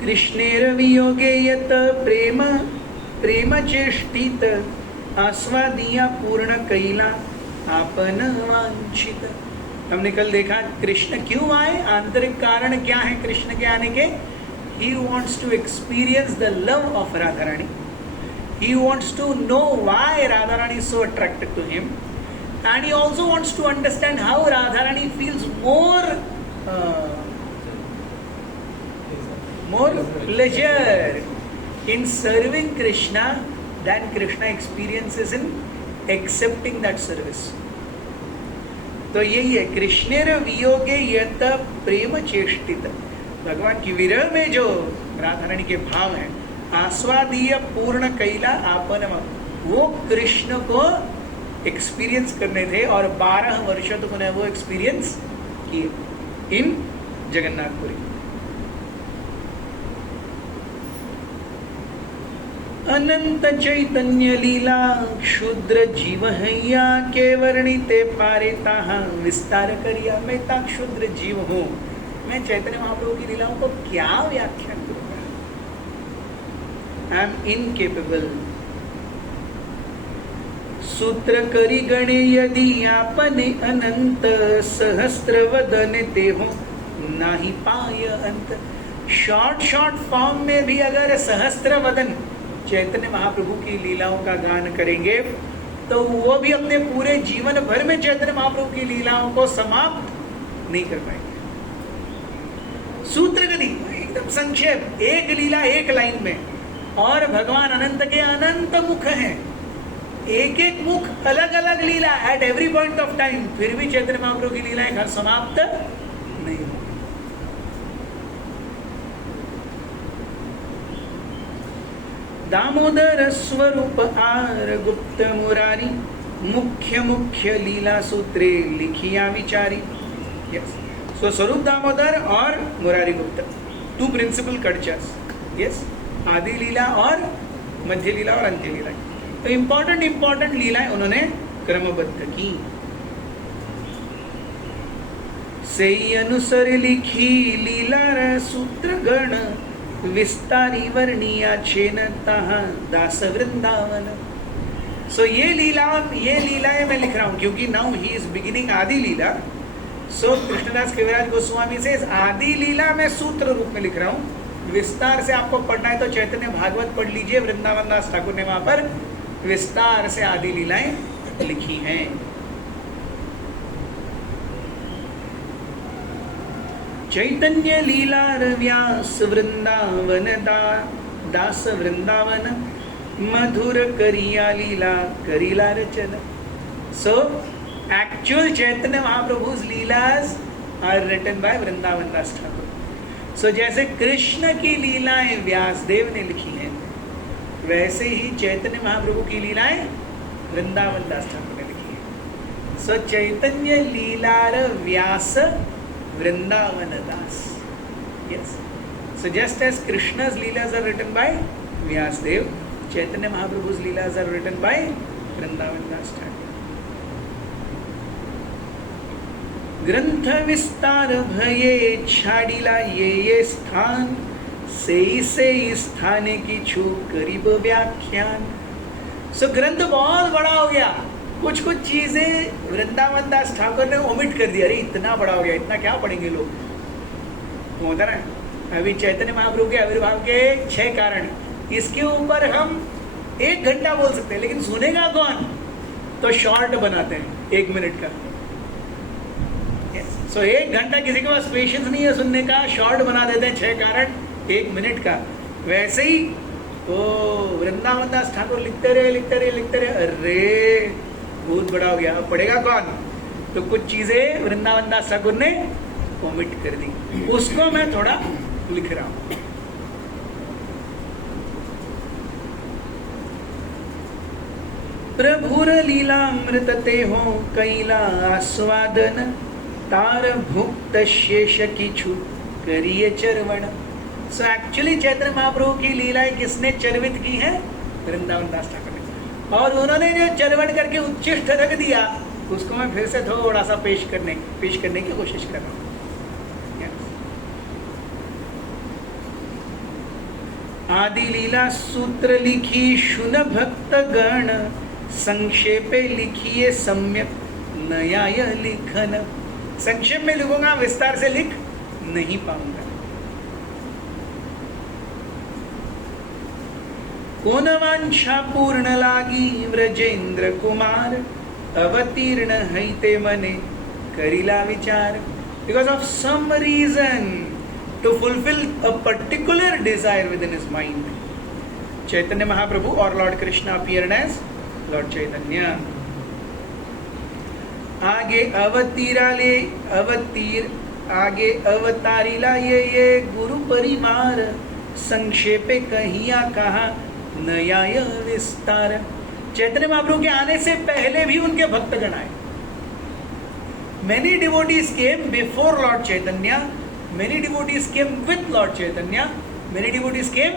कृष्णेर वियोगे यत प्रेम प्रेम चेष्टित आस्वादिया पूर्ण कैला आपन वांछित. हमने कल देखा कृष्ण क्यों आए, आंतरिक कारण क्या है कृष्ण के आने के. He wants to experience the love of Radharani. He wants to know why Radharani is so attracted to him, and he also wants to understand how Radharani feels more pleasure in serving Krishna than Krishna experiences in accepting that service. तो यही है कृष्णेर वियोगे यत प्रेम चेष्टित. भगवान की विरह में जो राधा रानी के भाव हैं, आस्वादीय पूर्ण कैला आपन, वो कृष्ण को एक्सपीरियंस करने थे और 12 वर्षों तक उन्हें वो एक्सपीरियंस किए इन जगन्नाथपुरी. अनंत चैतन्य लीला क्षुद्र जीव हैया के वर्णिते पारेता विस्तार करिया. मैं ता क्षुद्र जीव हूँ, मैं चैतन्य महाप्रभु की लीलाओं को क्या व्याख्यान करूंगा. I am incapable. सूत्र करी गणे यदि आपने अनंत सहस्त्र वदन ते हो नाही पाय अंत. शॉर्ट फॉर्म में भी अगर सहस्त्र वदन चैतन्य महाप्रभु की लीलाओं का गान करेंगे तो वो भी अपने पूरे जीवन भर में चैतन्य महाप्रभु की लीलाओं को समाप्त नहीं कर पाएंगे. सूत्र गति एकदम संक्षेप, एक लीला एक लाइन में. और भगवान अनंत के अनंत मुख हैं, एक एक मुख अलग अलग लीला at every point of time. फिर भी चैतन्य महाप्रभु की लीलाएं समाप्त नहीं होगी. दामोदर स्वरूप आर गुप्त मुरारी मुख्य मुख्य लीला सूत्रे लिखिया विचारी. यस, सो स्वरूप दामोदर और मुरारी गुप्त, 2 प्रिंसिपल कल्चर्स. यस, आदि लीला और मध्य लीला और अंत्य लीला. तो इंपॉर्टेंट लीलाएं उन्होंने क्रमबद्ध की. सही अनुसार लिखी लीला सूत्र गण विस्तारी वर्णिया छेन तहा दास वृंदावन. सो ये लीलाएं मैं लिख रहा हूं क्योंकि नाउ ही इज बिगिनिंग आदि लीला. सो कृष्णदास कविराज गोस्वामी से इस आदि लीला में सूत्र रूप में लिख रहा हूं. विस्तार से आपको पढ़ना है तो चैतन्य भागवत पढ़ लीजिए. वृंदावन दास ठाकुर ने वहां पर विस्तार से आदि लीलाएं लिखी हैं. चैतन्य लीला व्यास वृंदावन दास वृंदावन मधुर करिया लीला करीला रचन. सो actual Chaitanya Mahaprabhu's leelas are written by Vrindavan Das Thakur. So जैसे कृष्ण की लीलाएं व्यासदेव ने लिखी हैं, वैसे ही चैतन्य महाप्रभु की लीलाएं वृंदावन दास ठाकुर ने लिखी हैं. So चैतन्य लीलार व्यास वृंदावन दास. Yes. So just as Krishna's leelas are written by Vyasdev, Chaitanya Mahaprabhu's leelas are written by Vrindavan Das Thakur. ग्रंथ विस्तार भये छाड़िला ये स्थान से स्थाने की छू करीब व्याख्यान. सो ग्रंथ बहुत बड़ा हो गया, कुछ कुछ चीजें वृंदावन दास ठाकुर ने ओमिट कर दिया। अरे इतना बड़ा हो गया, इतना क्या पढ़ेंगे लोग, होता ना। अभी चैतन्य महाप्रभु के आविर्भाव के 6 कारण, इसके ऊपर हम 1 घंटा बोल सकते हैं, लेकिन सुनेगा कौन? तो शॉर्ट बनाते हैं 1 मिनट का। सो 1 घंटा किसी के पास पेशेंस नहीं है सुनने का, शॉर्ट बना देते हैं 6 कारण 1 मिनट का। वैसे ही तो वृंदावन दास ठाकुर लिखते रहे, अरे बहुत बड़ा हो गया, अब पढ़ेगा कौन? तो कुछ चीजें वृंदावन दास ठाकुर ने ओमिट कर दी, उसको मैं थोड़ा लिख रहा हूं। प्रभुर लीलामृत ते हो कैला आस्वादन, तार भुक्त शेष किछु करिए चरवण। सो एक्चुअली चैतन्य महाप्रभु की लीलाएं किसने चर्वित की है? वृंदावन दास ठाकुर ने। और उन्होंने जो चरवण करके उच्चिष्ट रख दिया, उसको मैं फिर से थोड़ा सा पेश करने की कोशिश कर रहा हूं। आदि लीला सूत्र लिखी शुन भक्त गण, संक्षेपे लिखिए सम्यक नयाय लिखन। संक्षेप में लिखूंगा, विस्तार से लिख नहीं पाऊंगा। कोन वांछा पूर्ण लागी व्रजेंद्र कुमार, अवतीर्ण हैते मने करिला विचार। Because of some reason to fulfill a particular desire within his mind, Chaitanya Mahaprabhu or Lord Krishna appeared as Lord Chaitanya. आगे अवतारिला ये गुरु परिवार, संक्षेपे कहिया कहा नयाय विस्तार। चैतन्य महाप्रभु के आने से पहले भी उनके भक्तगण आए। Many devotees came before Lord Chaitanya, many devotees came with Lord Chaitanya, many devotees came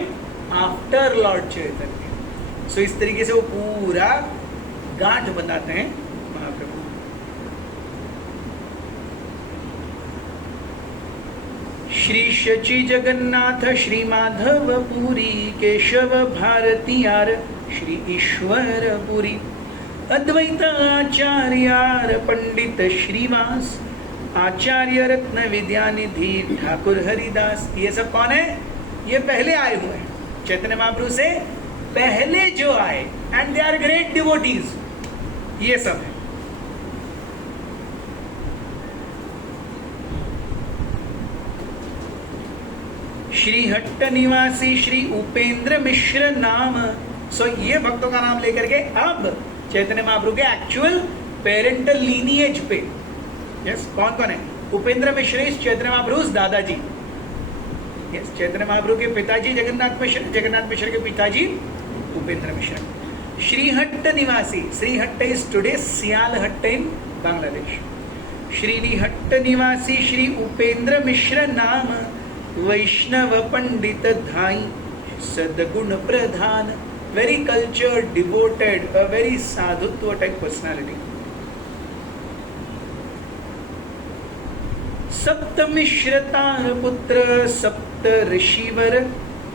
after Lord Chaitanya. So इस तरीके से वो पूरा गांठ बनाते हैं महाप्रभु। श्री शचि जगन्नाथ श्री माधव पुरी, केशव भारतीयार श्री ईश्वर पुरी, अद्वैत आचार्यार पंडित श्रीवास, आचार्य रत्न विद्यानिधि ठाकुर हरिदास। ये सब कौन है? ये पहले आए हुए हैं, चैतन्य महाप्रभु से पहले जो आए, and they are great devotees. ये सब है। श्री हट्ट निवासी श्री उपेंद्र मिश्र नाम। सो ये भक्तों का नाम लेकर के अब चैतन्य महाप्रभु के एक्चुअल पेरेंटल लीनिएज पे, यस, कौन कौन है? उपेंद्र मिश्र इस चैतन्य महाप्रभु दादाजी, यस, चैतन्य महाप्रभु के पिताजी जगन्नाथ मिश्र, जगन्नाथ मिश्र के पिताजी उपेंद्र मिश्र। श्रीहट्ट निवासी, Shrihatta is today Sylhet in Bangladesh. Shrihatta निवासी श्री उपेंद्र मिश्र नाम, वैष्णव पंडित धाई सदगुण प्रधान। Very cultured, devoted, a very साधुत्व टाइप पर्सनालिटी। सप्त मिश्रतार पुत्र सप्त ऋषिवर,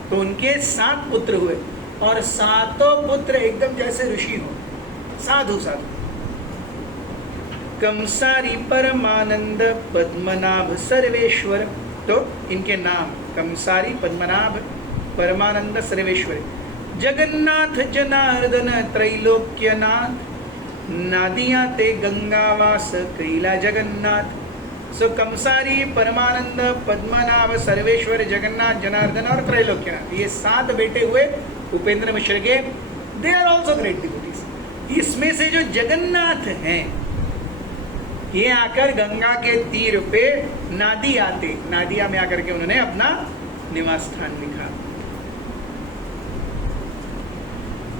तो उनके 7 पुत्र हुए, और 7 पुत्र एकदम जैसे ऋषि हो, साधु साधु। कमसारी परमानंद पद्मनाभ सर्वेश्वर, तो इनके नाम कमसारी, पद्मनाभ, परमानंद, सर्वेश्वर। जगन्नाथ जनार्दन त्रैलोक्यनाथ, नादिया ते गंगावास कैला जगन्नाथ। सो कमसारी, परमानंद, पद्मनाभ, सर्वेश्वर, जगन्नाथ, जनार्दन और त्रैलोक्यनाथ, ये 7 बेटे हुए उपेंद्र मिश्र के। They are also great devotees. इसमें से जो जगन्नाथ हैं, ये आकर गंगा के तीर पे नादिया में आकर के उन्होंने अपना निवास स्थान लिखा।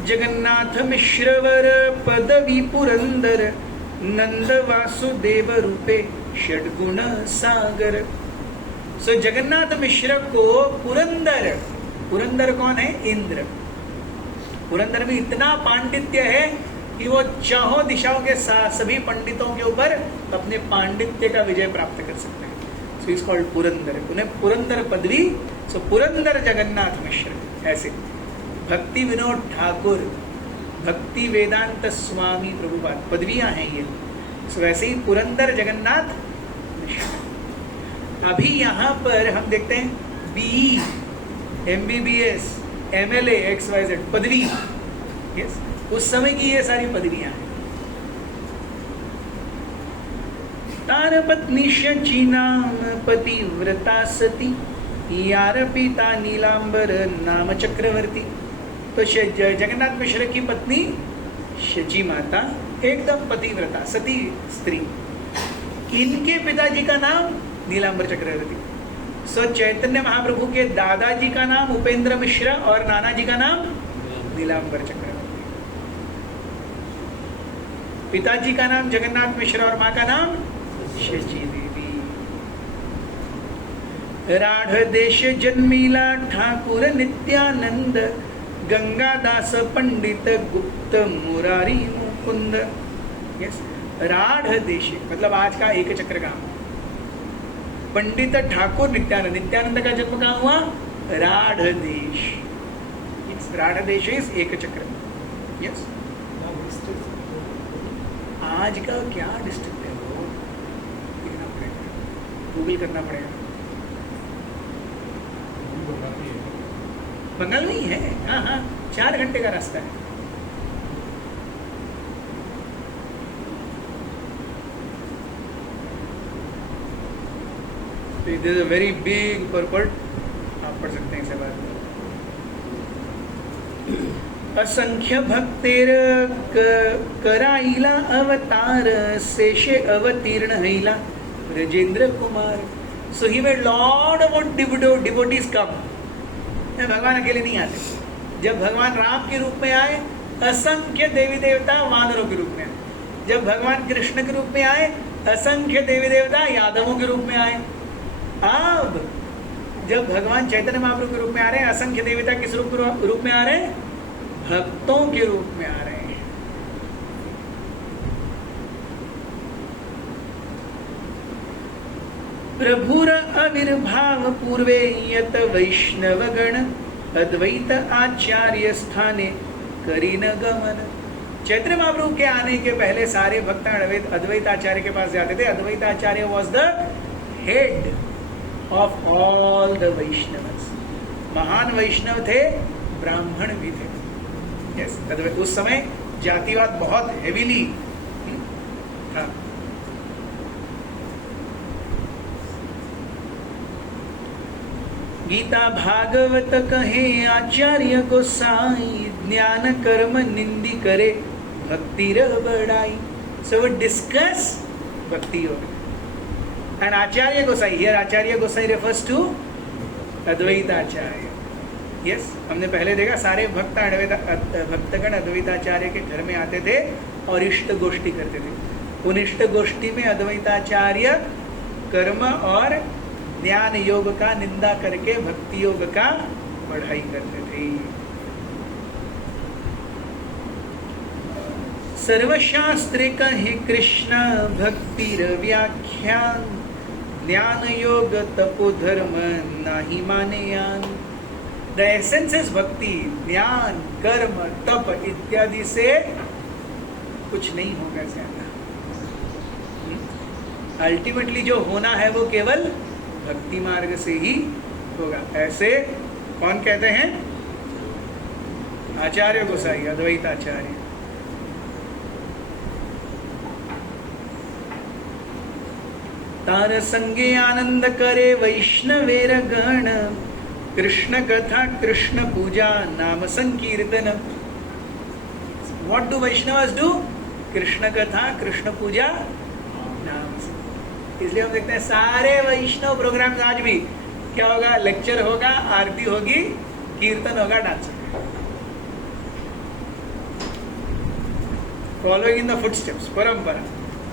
जगन्नाथ मिश्रवर पदवी पुरंदर, नंद वासुदेव रूपे षडगुण सागर। सो जगन्नाथ मिश्र को पुरंदर कौन है? इंद्र। पुरंदर में इतना पांडित्य है कि वो चाहों दिशाओं के सभी पंडितों के ऊपर अपने पांडित्य का विजय प्राप्त कर सकते हैं। So is called Purandar. उन्हें पुरंदर पदवी, सो पुरंदर जगन्नाथ मिश्र। ऐसे भक्ति विनोद ठाकुर भक्ति वेदांत स्वामी प्रभुपाद, पदवियां हैं ये। तो वैसे ही पुरंदर जगन्नाथ मिश्र। अभी यहाँ पर हम देखते हैं BE, MBBS, MLA, XYZ पदवी, यस, उस समय की ये सारी पदवियां हैं। तार पत्नी शची नाम पतिव्रता सती, यार पिता नीलांबर नाम चक्रवर्ती। तो जगन्नाथ मिश्र की पत्नी शची माता एकदम पतिव्रता सती स्त्री, इनके पिताजी का नाम नीलांबर चक्रवर्ती। सो चैतन्य महाप्रभु के दादाजी का नाम उपेंद्र मिश्र और नाना जी का नाम नीलांबर चक्रवर्ती। पिताजी का नाम जगन्नाथ मिश्र और माँ का नाम शची देवी। राढ़ देश जन्मीला ठाकुर नित्यानंद, गंगादास पंडित गुप्त मुरारी मुकुंद। यस, राढ़ देश मतलब आज का एक चक्र गांव। पंडित ठाकुर नित्यानंद, नित्यानंद का जन्म कहाँ हुआ? राढ़ देश। यस, राढ़ देश इज एक चक्र। यस, आज का क्या डिस्ट्रिक्ट है वो देखना पड़ेगा, गूगल करना पड़ेगा। बंगाल नहीं है, हाँ हाँ, 4 घंटे का रास्ता है। It is a very big purport, आप पढ़ सकते हैं इसे बाद में। असंख्य भक्तेर कराइला अवतार, शेषे अवतीर्ण हैला Brajendra Kumar. So he made lot of devotees come. भगवान अकेले नहीं आते। जब भगवान राम के रूप में आए, असंख्य देवी देवता वानरों के रूप में आए। जब भगवान कृष्ण के रूप में आए, असंख्य देवी देवता यादवों के रूप में आए। अब जब भगवान चैतन्य महाप्रभु के रूप में आ रहे हैं, असंख्य देवता किस रूप में आ रहे हैं? भक्तों के रूप में आ रहे हैं। प्रभुर आविर्भाव पूर्वे यत वैष्णवगण, अद्वैत आचार्य स्थाने करीन गमन। चैतन्य महाप्रभु के आने के पहले सारे भक्त अद्वैत आचार्य के पास जाते थे। Advaita Acharya was the head of all the Vaishnavas. महान वैष्णव थे, ब्राह्मण भी थे। यस, अद्वैत उस समय जातिवाद बहुत हेवीली था। गीता भागवत कहे आचार्य गोसाई, ज्ञान कर्म निंदी करे भक्ति बढ़ाई। So we discuss bhakti yoga. And Acharya Gosai, here Acharya Gosai refers to Advaita Acharya. Yes, हमने पहले देखा सारे भक्तगण अद्वैताचार्य के घर में आते थे और इष्ट गोष्ठी करते थे। उन इष्ट गोष्ठी में अद्वैताचार्य कर्म और ज्ञान योग का निंदा करके भक्ति योग का पढ़ाई करते थे। सर्वशास्त्रे कहे कृष्ण भक्तिर व्याख्यान, ज्ञान योग तपो धर्म नाही मानेयान। द एसेंस इज भक्ति, ज्ञान कर्म तप इत्यादि से कुछ नहीं होगा ज्यादा। अल्टीमेटली जो होना है वो केवल भक्ति मार्ग से ही होगा। ऐसे कौन कहते हैं? आचार्य गोसाई, अद्वैत आचार्य। तार संगे आनंद करे वैष्णवेर गण, कृष्ण कथा कृष्ण पूजा नाम संकीर्तन। What do Vaishnavas do? Krishna कथा कृष्ण पूजा नाम। इसलिए हम देखते हैं सारे वैष्णव प्रोग्राम्स आज भी क्या होगा? लेक्चर होगा, आरती होगी, कीर्तन होगा, डांस होगा। फॉलोइंग इन द फुटस्टेप्स, परंपरा।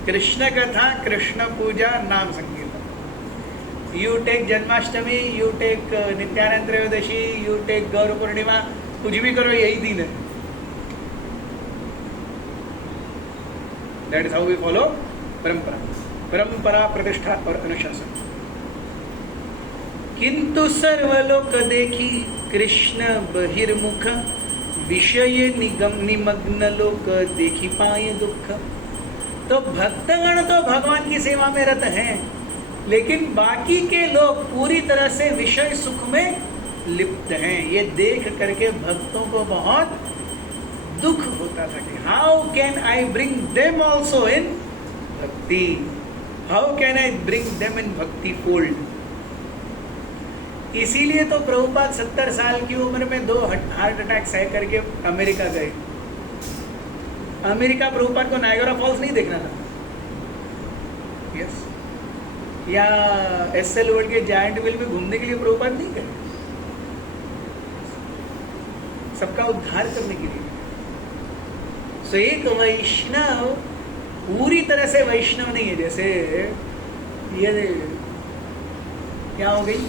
कृष्ण कथा कृष्ण पूजा नाम संकीर्तन। You take Janmashtami, you take Nityananda Trayodashi, you take Gaura Purnima, कुछ भी करो यही दिन है। That is how we follow parampara. परंपरा, प्रतिष्ठा और अनुशासन। किंतु सर्वलोक देखी कृष्ण बहिर्मुख, विषय निगम निमग्न लोक देखी पाए दुख। तो भक्तगण तो भगवान की सेवा में रत हैं, लेकिन बाकी के लोग पूरी तरह से विषय सुख में लिप्त हैं। ये देख करके भक्तों को बहुत दुख होता था कि how can I bring them also in bhakti, how can I bring them in bhakti fold. इसीलिए तो प्रभुपाद 70 साल की उम्र में 2 हार्ट अटैक सह करके अमेरिका गए। अमेरिका प्रभुपाद को नायगरा फॉल्स नहीं देखना था, यस, या एसएल वर्ल्ड के जायंट व्हील में घूमने के लिए प्रभुपाद नहीं गए, सबका उद्धार करने के लिए। सो एक वैष्णव पूरी तरह से वैष्णव नहीं है। जैसे ये क्या हो गई,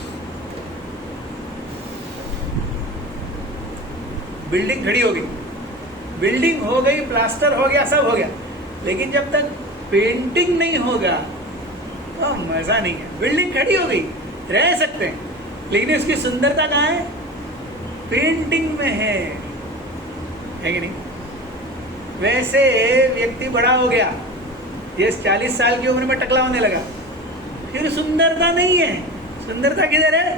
बिल्डिंग खड़ी हो गई, बिल्डिंग हो गई, प्लास्टर हो गया, सब हो गया, लेकिन जब तक पेंटिंग नहीं होगा तो मजा नहीं है। बिल्डिंग खड़ी हो गई, रह सकते हैं, लेकिन उसकी सुंदरता कहाँ है? पेंटिंग में है कि नहीं? वैसे व्यक्ति बड़ा हो गया, ये 40 साल की उम्र में टकला होने लगा, फिर सुंदरता नहीं है। सुंदरता किधर है?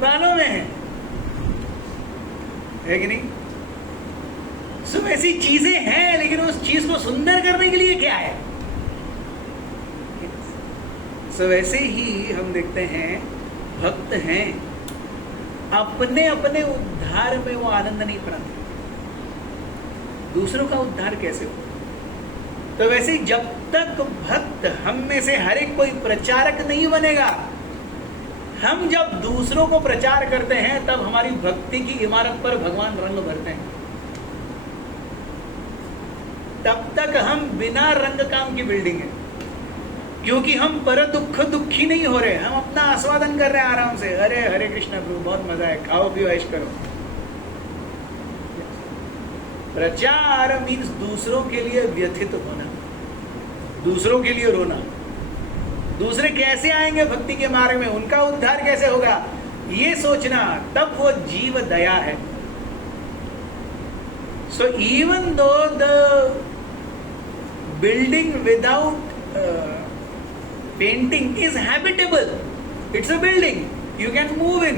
बालों में है कि नहीं? सो ऐसी चीजें हैं, लेकिन उस चीज को सुंदर करने के लिए क्या है? सो वैसे ही हम देखते हैं भक्त हैं, अपने अपने उद्धार में वो आनंद नहीं पाते, दूसरों का उद्धार कैसे हो? तो वैसे ही जब तक भक्त हम में से हर एक कोई प्रचारक नहीं बनेगा, हम जब दूसरों को प्रचार करते हैं तब हमारी भक्ति की इमारत पर भगवान रंग भरते हैं। तब तक हम बिना रंग काम की बिल्डिंग है, क्योंकि हम पर दुख दुखी नहीं हो रहे, हम अपना आस्वादन कर रहे हैं आराम से। अरे हरे कृष्ण प्रभु, बहुत मजा है, खाओ पियो ऐश करो। प्रचार मीन्स दूसरों के लिए व्यथित होना, दूसरों के लिए रोना। दूसरे कैसे आएंगे भक्ति के मार्ग में, उनका उद्धार कैसे होगा, ये सोचना, तब वो जीव दया है। So even though the building without painting is habitable, it's a building, you can move in.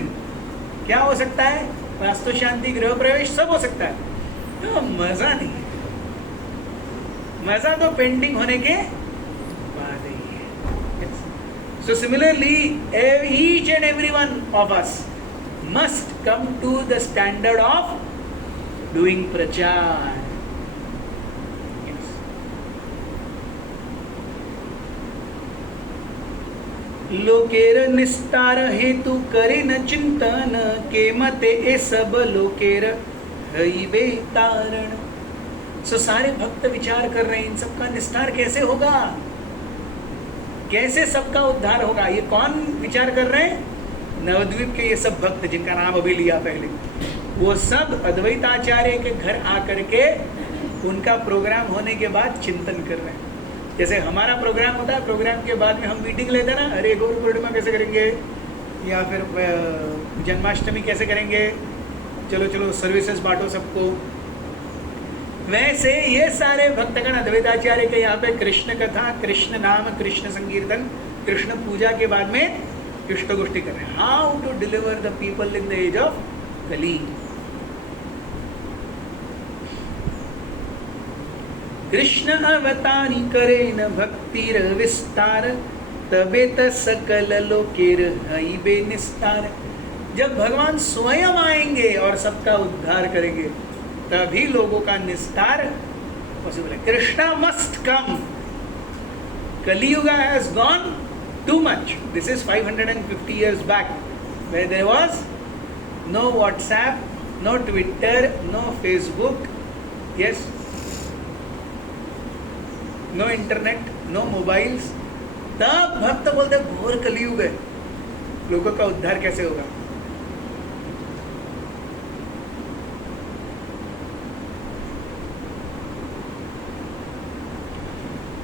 क्या हो सकता है? वास्तु शांति, गृह प्रवेश, सब हो सकता है। तो मजा नहीं है, मजा तो पेंटिंग होने के बाद ही है। So similarly each and every one of us must come to the standard of doing प्रचार। लोकेर निस्तार हेतु करे न चिंतन, के मते ए सब लोकेर हईबे तारण। सो सारे भक्त विचार कर रहे हैं, इन सबका निस्तार कैसे होगा, कैसे सबका उद्धार होगा। ये कौन विचार कर रहे हैं? नवद्वीप के ये सब भक्त, जिनका नाम अभी लिया पहले, वो सब अद्वैताचार्य के घर आकर के उनका प्रोग्राम होने के बाद चिंतन कर रहे हैं। जैसे हमारा प्रोग्राम होता है, प्रोग्राम के बाद में हम मीटिंग लेते हैं ना, अरे गौर पूर्णिमा कैसे करेंगे, या फिर जन्माष्टमी कैसे करेंगे, चलो चलो सर्विसेज बांटो सबको। वैसे ये सारे भक्तगण अद्वैताचार्य के यहाँ पे कृष्ण कथा, कृष्ण नाम, कृष्ण संकीर्तन, कृष्ण पूजा के बाद में कृष्ण गोष्ठी कर रहे हैं। How to deliver the people in the age of Kali. Krishna अवतारी करे न भक्तिर विस्तार, तबे त सकल लोकेर हईबे निस्तार। जब भगवान स्वयं आएंगे और सबका उद्धार करेंगे, तभी लोगों का निस्तार पॉसिबल है। Krishna must come. Kaliyuga has gone too much. This is 550 years back, where there was no WhatsApp, no Twitter, no Facebook, yes, no internet, no mobiles। तब भक्त बोलते घोर कलियुग है, लोगों का उद्धार कैसे होगा।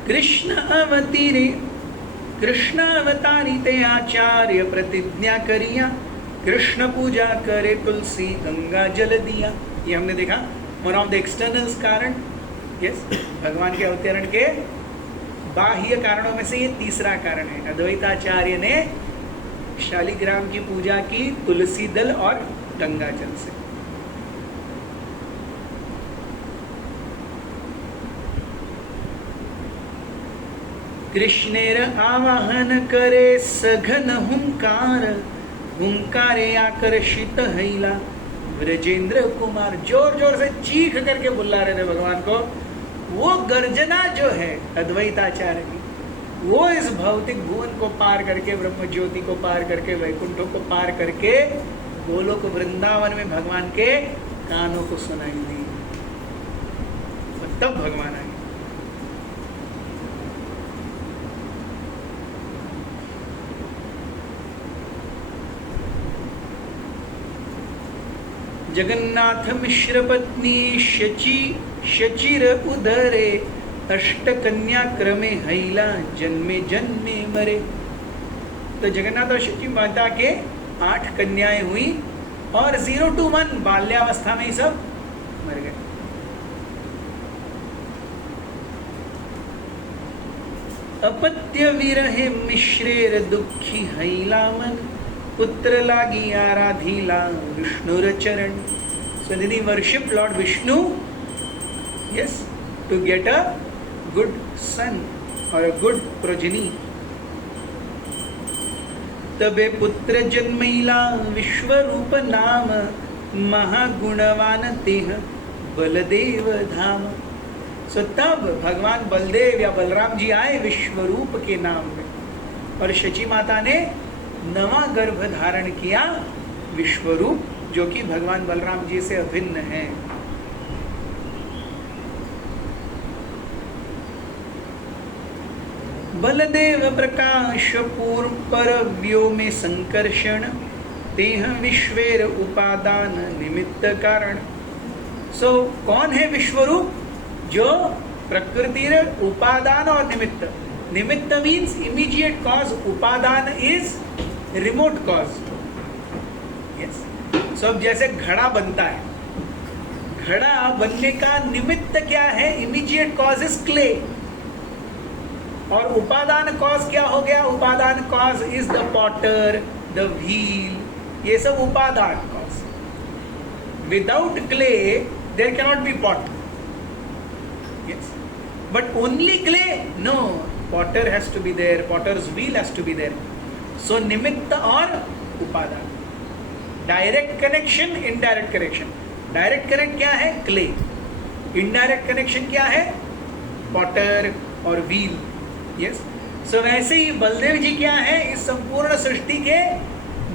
कृष्ण अवतारी ते आचार्य प्रतिज्ञा करिया, कृष्ण पूजा करे तुलसी गंगा जल दिया। ये हमने देखा वन ऑफ द एक्सटर्नल कारण, यस, भगवान के अवतरण के बाह्य कारणों में से ये तीसरा कारण है। अद्वैताचार्य ने शालिग्राम की पूजा की तुलसी दल और गंगा जल से। कृष्णेर आवाहन करे सघन हुंकार, हुंकारे आकर्षित हैला ब्रजेंद्र कुमार। जोर जोर से चीख करके बुला रहे थे भगवान को। वो गर्जना जो है अद्वैताचार्य की, वो इस भौतिक भुवन को पार करके, ब्रह्म ज्योति को पार करके, वैकुंठों को पार करके गोलोक वृंदावन में भगवान के कानों को सुनाई दी। तब भगवान आए। जगन्नाथ मिश्र पत्नी शचिर उदरे, अष्ट कन्या क्रमे हैला जन्मे जन्मे मरे। तो जगन्नाथ और शची माता के 8 कन्याएं हुई और 0 to 1 बाल्यावस्था में ही सब मर गए। अपत्य विरहे मिश्रेर दुखी हैला मन, पुत्र लागी आराधीला विष्णुर चरण। So then he worshipped Lord Vishnu, yes, to get a good son or a good progeny. तबे पुत्र जन्मैला विश्वरूप नाम, महागुणवान तेह बलदेव धाम। सो तब भगवान बलदेव या बलराम जी आए विश्वरूप के नाम में, और शची माता ने नवा गर्भ धारण किया विश्वरूप, जो कि भगवान बलराम जी से अभिन्न है। बलदेव प्रकाश पूर्व पर व्योमे संकर्षण, तेह विश्वेर उपादान निमित्त कारण। सो कौन है विश्वरूप? जो प्रकृति उपादान और निमित्त। निमित्त मीन्स इमीडिएट कॉज, उपादान इज रिमोट कॉज। यस, सो अब जैसे घड़ा बनता है, घड़ा बनने का निमित्त क्या है? इमीडिएट कॉज इज क्ले, और उपादान कॉज क्या हो गया? Upadan cause is the potter, the wheel, ये सब upadan cause. Without clay there can not be pot. Yes, but only clay? No, potter has to be there, potter's wheel has to be there. So निमित्त और उपादान, direct connection, indirect connection. Direct connect क्या है? Clay. Indirect connection क्या है? Potter और wheel. Yes, सो वैसे ही बलदेव जी क्या है? इस संपूर्ण सृष्टि के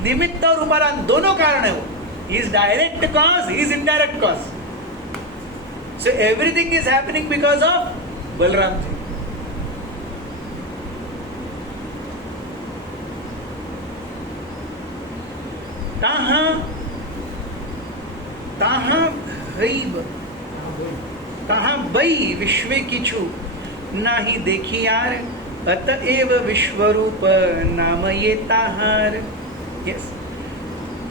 निमित्त और उपादान दोनों कारण है। वो he is direct cause, he is indirect cause. So everything is happening because of Balram ji. ताहा बई विश्वे किछु नाही देखी यार, अतएव विश्वरूप नाम ये ताहार। Yes,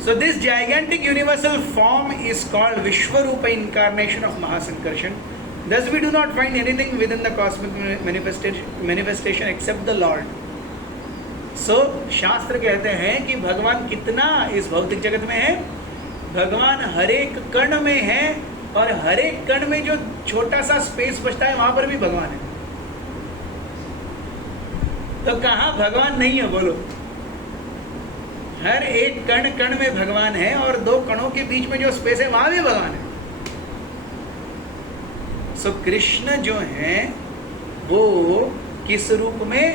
so this gigantic universal form is called Vishwarupa, incarnation of Mahasankarshan. Thus we do not find anything within the cosmic manifestation except the Lord. So शास्त्र कहते हैं कि भगवान कितना इस भौतिक जगत में है। भगवान हर एक कण में है, और हर एक कण में जो छोटा सा स्पेस बचता है वहां पर भी भगवान है। तो कहां भगवान नहीं है? बोलो। हर एक कण कण में भगवान है, और 2 कणों के बीच में जो स्पेस है वहां भी भगवान है। सो कृष्ण जो है वो किस रूप में?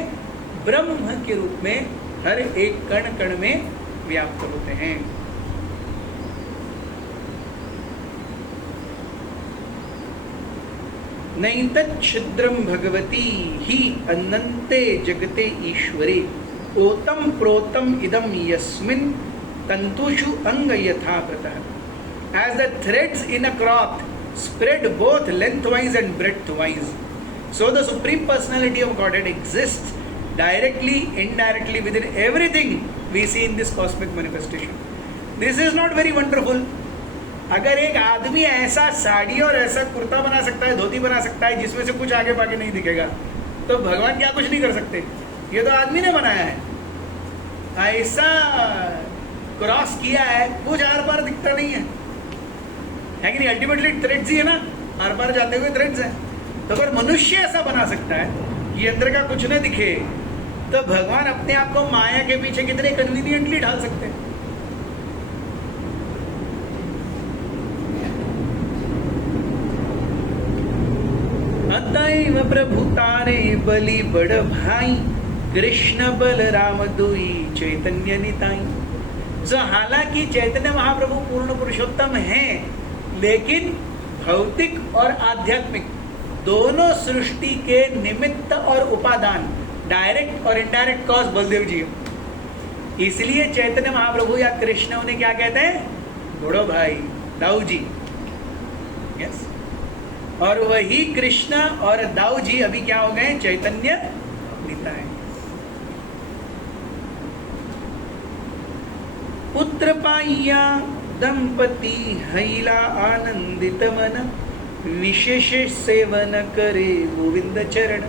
ब्रह्म के रूप में हर एक कण कण में व्याप्त होते हैं। नैतच्छिद्रम भगवती ही अनंते जगते ईश्वरे, ओतम प्रोतम इदम यस्मिन् तंतुषु अंग यथा प्रतः। As the threads in a cloth spread both lengthwise and breadthwise, so the Supreme Personality of Godhead exists directly, indirectly within everything we see in this cosmic manifestation. This is not very wonderful. अगर एक आदमी ऐसा साड़ी और ऐसा कुर्ता बना सकता है, धोती बना सकता है जिसमें से कुछ आगे बागे नहीं दिखेगा, तो भगवान क्या कुछ नहीं कर सकते? ये तो आदमी ने बनाया है, ऐसा क्रॉस किया है, कुछ आर पार दिखता नहीं है कि नहीं? अल्टीमेटली थ्रेड्स ही है ना, आर पार जाते हुए थ्रेड्स है। तो अगर मनुष्य ऐसा बना सकता है कि अंदर का कुछ न दिखे, तो भगवान अपने आप को माया के पीछे कितने कन्वीनियंटली ढाल सकते हैं। अतएव प्रभु तारे बलि बड़ भाई, कृष्ण बलराम दुई चैतन्य निताई। जो हालांकि चैतन्य महाप्रभु पूर्ण पुरुषोत्तम हैं, लेकिन भौतिक और आध्यात्मिक दोनों सृष्टि के निमित्त और उपादान, डायरेक्ट और इनडायरेक्ट कॉज बलदेव जी है। इसलिए चैतन्य महाप्रभु या कृष्ण उन्हें क्या कहते हैं? बड़ो भाई, दाऊ जी। यस, और वही कृष्ण और दाऊ जी अभी क्या हो गए? चैतन्य निताय। पुत्र पाइया दंपति हैला आनंदित मन, विशेष सेवन करे गोविंद चरण।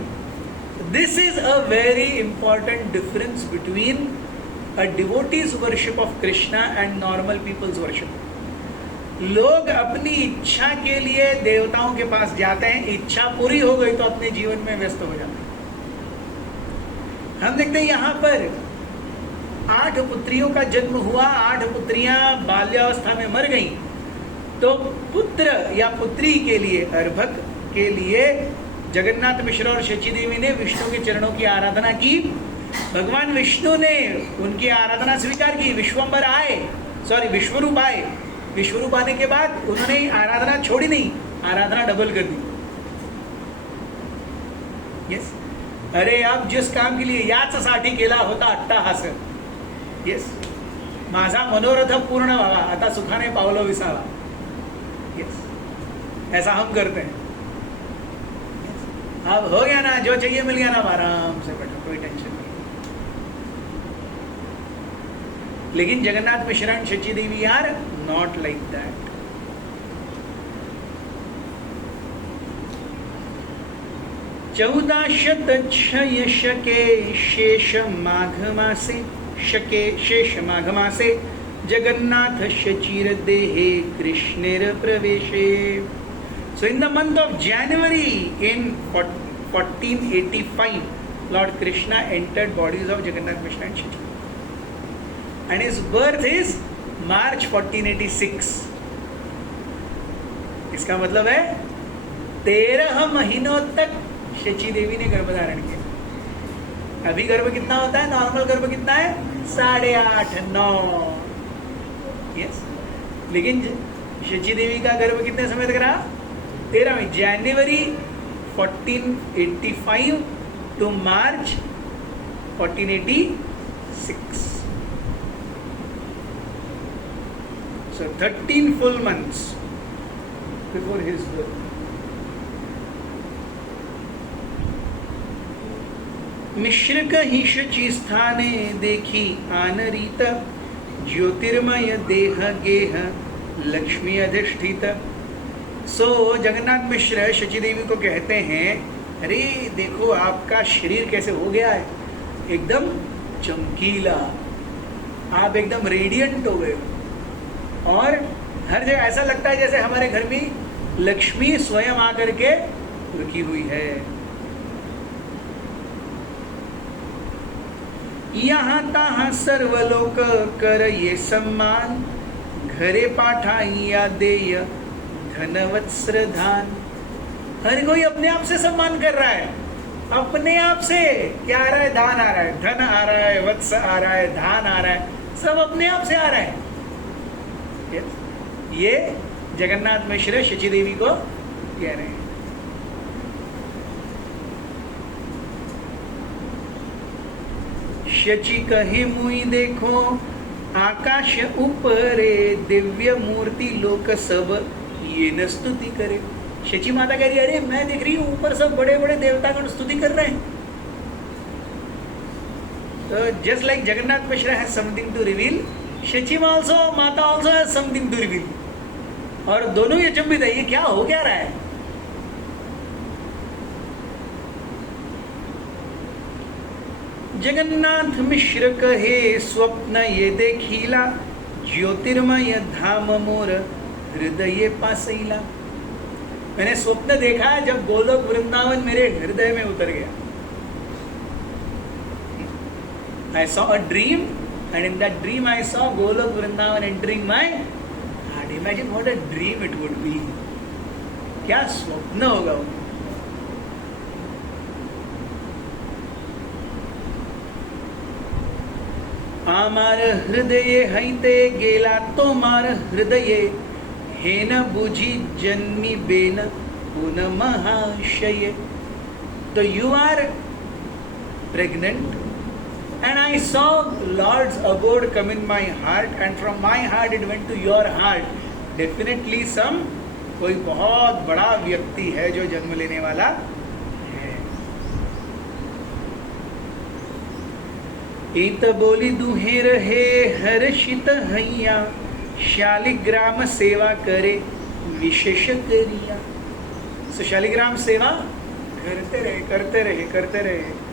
This is a very important difference between a devotees worship of Krishna and normal peoples worship. लोग अपनी इच्छा के लिए देवताओं के पास जाते हैं, इच्छा पूरी हो गई तो अपने जीवन में व्यस्त हो जाते हैं। हम देखते हैं यहाँ पर 8 पुत्रियों का जन्म हुआ, 8 पुत्रियां बाल्यावस्था में मर गईं, तो पुत्र या पुत्री के लिए, अर्भक के लिए जगन्नाथ मिश्र और शची देवी ने विष्णु के चरणों की आराधना की। भगवान विष्णु ने उनकी आराधना स्वीकार की, विश्वम्बर आए, विश्वरूप आए। विश्वरूप आने के बाद उन्होंने आराधना छोड़ी नहीं, आराधना डबल कर दी। यस, अरे अब जिस काम के लिए याचसाठी केला होता अट्टाहास, यस, माझा मनोरथ पूर्ण व्हावा, आता सुखाने पावलो विसावा। यस, ऐसा हम करते हैं। अब हो गया ना, जो चाहिए मिल गया ना, आराम से बैठो, कोई टेंशन नहीं। लेकिन Jagannath Mishra and Shachi Devi are not like that. चौदाशतक्षय शके शेष माघ मासे, शेष माघ मासे जगन्नाथ शचीर देहे कृष्णेर प्रवेशे। So in the month of January in 1485, Lord Krishna entered bodies of Jagannath, Mishra and Shachi. And his birth is March 1486. इसका मतलब है 13 महीनों तक शची देवी ने गर्भ धारण किया। अभी गर्भ कितना होता है? नॉर्मल गर्भ कितना है? 8.5 9। यस, लेकिन शची देवी का गर्भ कितने समय तक रहा? 13 में, जनवरी 1485 to March 1486. So 13 full months before his birth. मिश्र कहि शची स्थाने देखी आनरीत, ज्योतिर्मय देह गेह लक्ष्मी अधिष्ठित। सो जगन्नाथ मिश्र शची देवी को कहते हैं, अरे देखो आपका शरीर कैसे हो गया है, एकदम चमकीला, आप एकदम रेडियंट हो गए, और हर जगह ऐसा लगता है जैसे हमारे घर में लक्ष्मी स्वयं आकर के रुकी हुई है। यहाँ तहाँ सर्वलोक कर ये सम्मान, घरे पाठाइया देय धनवत्सर धान। हर कोई अपने आप से सम्मान कर रहा है, अपने आप से क्या आ रहा है? दान आ रहा है, धन आ रहा है, वत्स आ रहा है, धान आ रहा है, सब अपने आप से आ रहा है। ये जगन्नाथ मिश्र शची देवी को कह रहे हैं। शची कहे मुई देखो आकाश ऊपरे, दिव्य मूर्ति लोक सब ये न स्तुति करे। शची माता कह रही, अरे मैं देख रही हूं ऊपर सब बड़े बड़े देवतागण स्तुति कर रहे हैं। तो just like Jagannath Mishra has something to reveal, Shachi माता also has something to reveal. और दोनों ये जब भी ये क्या हो क्या रहा है? जगन्नाथ मिश्र कहे स्वप्न ये देखीला, ज्योतिर्मय धाम मोर हृदय पासैला। मैंने स्वप्न देखा जब गोलोक वृंदावन मेरे हृदय में उतर गया। I saw a dream, and in that dream I saw Golok Vrindavan entering my heart. Imagine what a dream it would be. क्या स्वप्न होगा वो? आमार हृदय हैते गेला तो मार हृदय, हेन बुझी जन्मी बेन पुन महाशय। तो you are pregnant, and I saw Lord's abode come in my heart, and from my heart it went to your heart. Definitely some कोई बहुत बड़ा व्यक्ति है जो जन्म लेने वाला है। इत बोली दुहे रहे हर्षित हैया, शालिग्राम सेवा करे विशेष करिया। सो शालिग्राम सेवा करते रहे करते रहे करते रहे।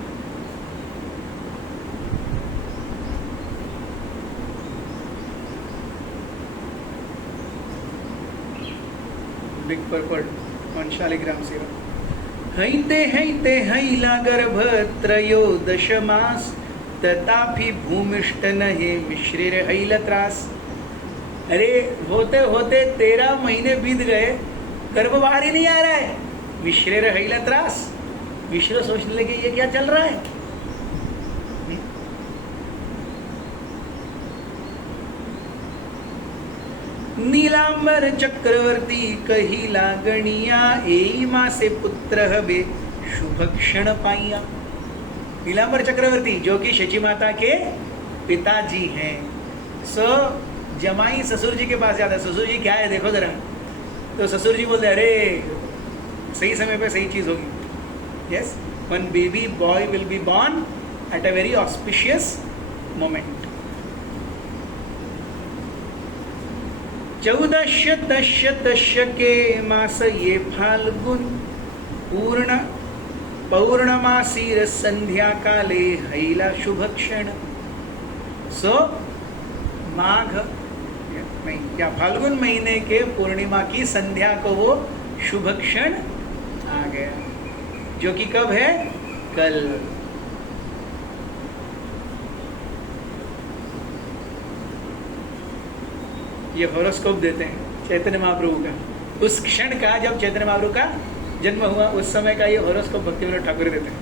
Big purport on शालिग्राम सेवा। हैते हैते हैला गर्भ त्रयोदश मास, तथापि भूमिष्ठ नहे मिश्रिर हैल त्रास। अरे होते होते 13 महीने बीत गए, गर्भ बाहर ही नहीं आ रहा है। मिश्रिर हैल त्रास। मिश्र सोचने लगे ये क्या चल रहा है? नीलांबर चक्रवर्ती कहिला गणिया, एई माँ से पुत्र हबे शुभ क्षण पाइया। नीलांबर चक्रवर्ती जो कि शची माता के पिताजी हैं। सो जमाई ससुर जी के पास जाता है, ससुर जी क्या है देखो जरा। तो ससुर जी बोलते अरे सही समय पे सही चीज होगी। Yes, one baby boy will be born at a very auspicious moment. 14 के मास ये फाल्गुन, पूर्ण पौर्णमासीर संध्या काले हैला शुभ क्षण। सो माघ नहीं क्या फाल्गुन महीने के पूर्णिमा की संध्या को वो शुभ क्षण आ गया, जो कि कब है? कल। ये हॉरोस्कोप देते हैं चैतन्य महाप्रभु का। उस क्षण का जब चैतन्य महाप्रभु का जन्म हुआ उस समय का ये हॉरोस्कोप भक्तिविनोद ठाकुर देते हैं।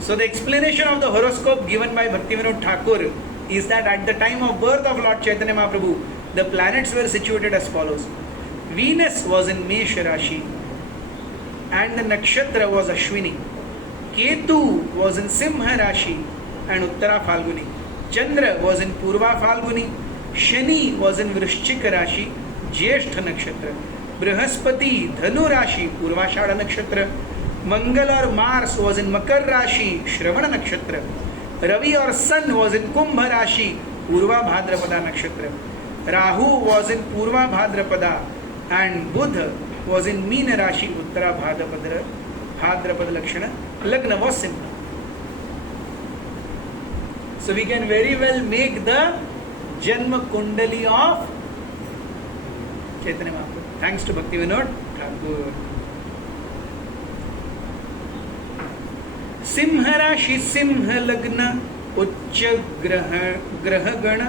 So the explanation of the horoscope given by Bhaktivinoda Thakur is that at the time of birth of Lord Chaitanya Mahaprabhu, the planets were situated as follows. Venus was in Mesha Rashi and the nakshatra was Ashwini. Ketu was in Simha Rashi and Uttara Phalguni. Chandra was in Purva Phalguni. Shani was in Vrishchika Rashi, Jyeshtha Nakshatra. Brihaspati Dhanu Rashi, Purvashada Nakshatra. Mangal or Mars was in Makar Rashi, Shravana Nakshatra. Ravi or Sun was in Kumbha Rashi, Purva Bhadrapada Nakshatra. Rahu was in Purva Bhadrapada and Buddha was in Meena Rashi, Uttara Bhadrapada Lakshana. Lagna was simple. So we can very well make the Janma Kundali of Chaitanya Mahaprabhu. Thanks to Bhaktivinoda Thakur. Singh राशि सिंह लग्न उच्च ग्रह गण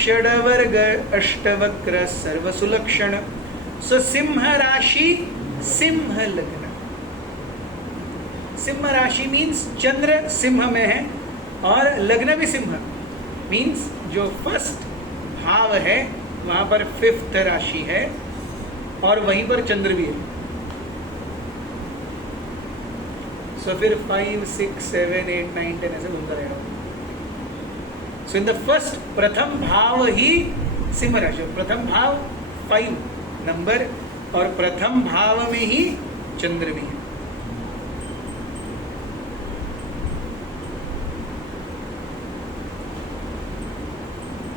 षडवर्ग अष्टवक्र सर्व सुलक्षण। सो सिंह राशि सिंह लग्न। सिंह राशि means Chandra Singh में है और लग्न भी सिंह मीन्स जो फर्स्ट भाव है वहां पर 5th राशि है और वहीं पर चंद्र भी है। So फिर 5, 6, 7, 8, 9, 10 ऐसे घूमता रहेगा। So in the first प्रथम भाव ही सिंह राशि, प्रथम भाव 5 नंबर और प्रथम भाव में ही चंद्र भी है।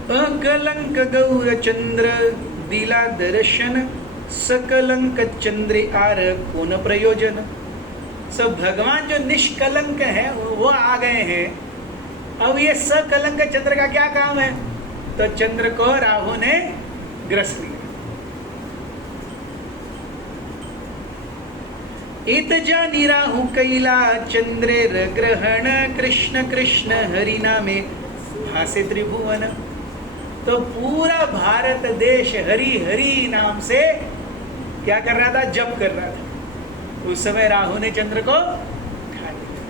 अकलंक गौर चंद्र दिला दर्शन, सकलंक चंद्र आर कोन प्रयोजन। सब भगवान जो निष्कलंक है वो आ गए हैं। अब ये सकलंक चंद्र का क्या काम है? तो चंद्र को राहु ने ग्रस लिया। इत जानी राहु कैला चंद्रेर ग्रहण, कृष्ण कृष्ण हरि नामे भासे त्रिभुवन। तो पूरा भारत देश हरि हरि नाम से क्या कर रहा था? जप कर रहा था। उस समय राहु ने चंद्र को खा लिया।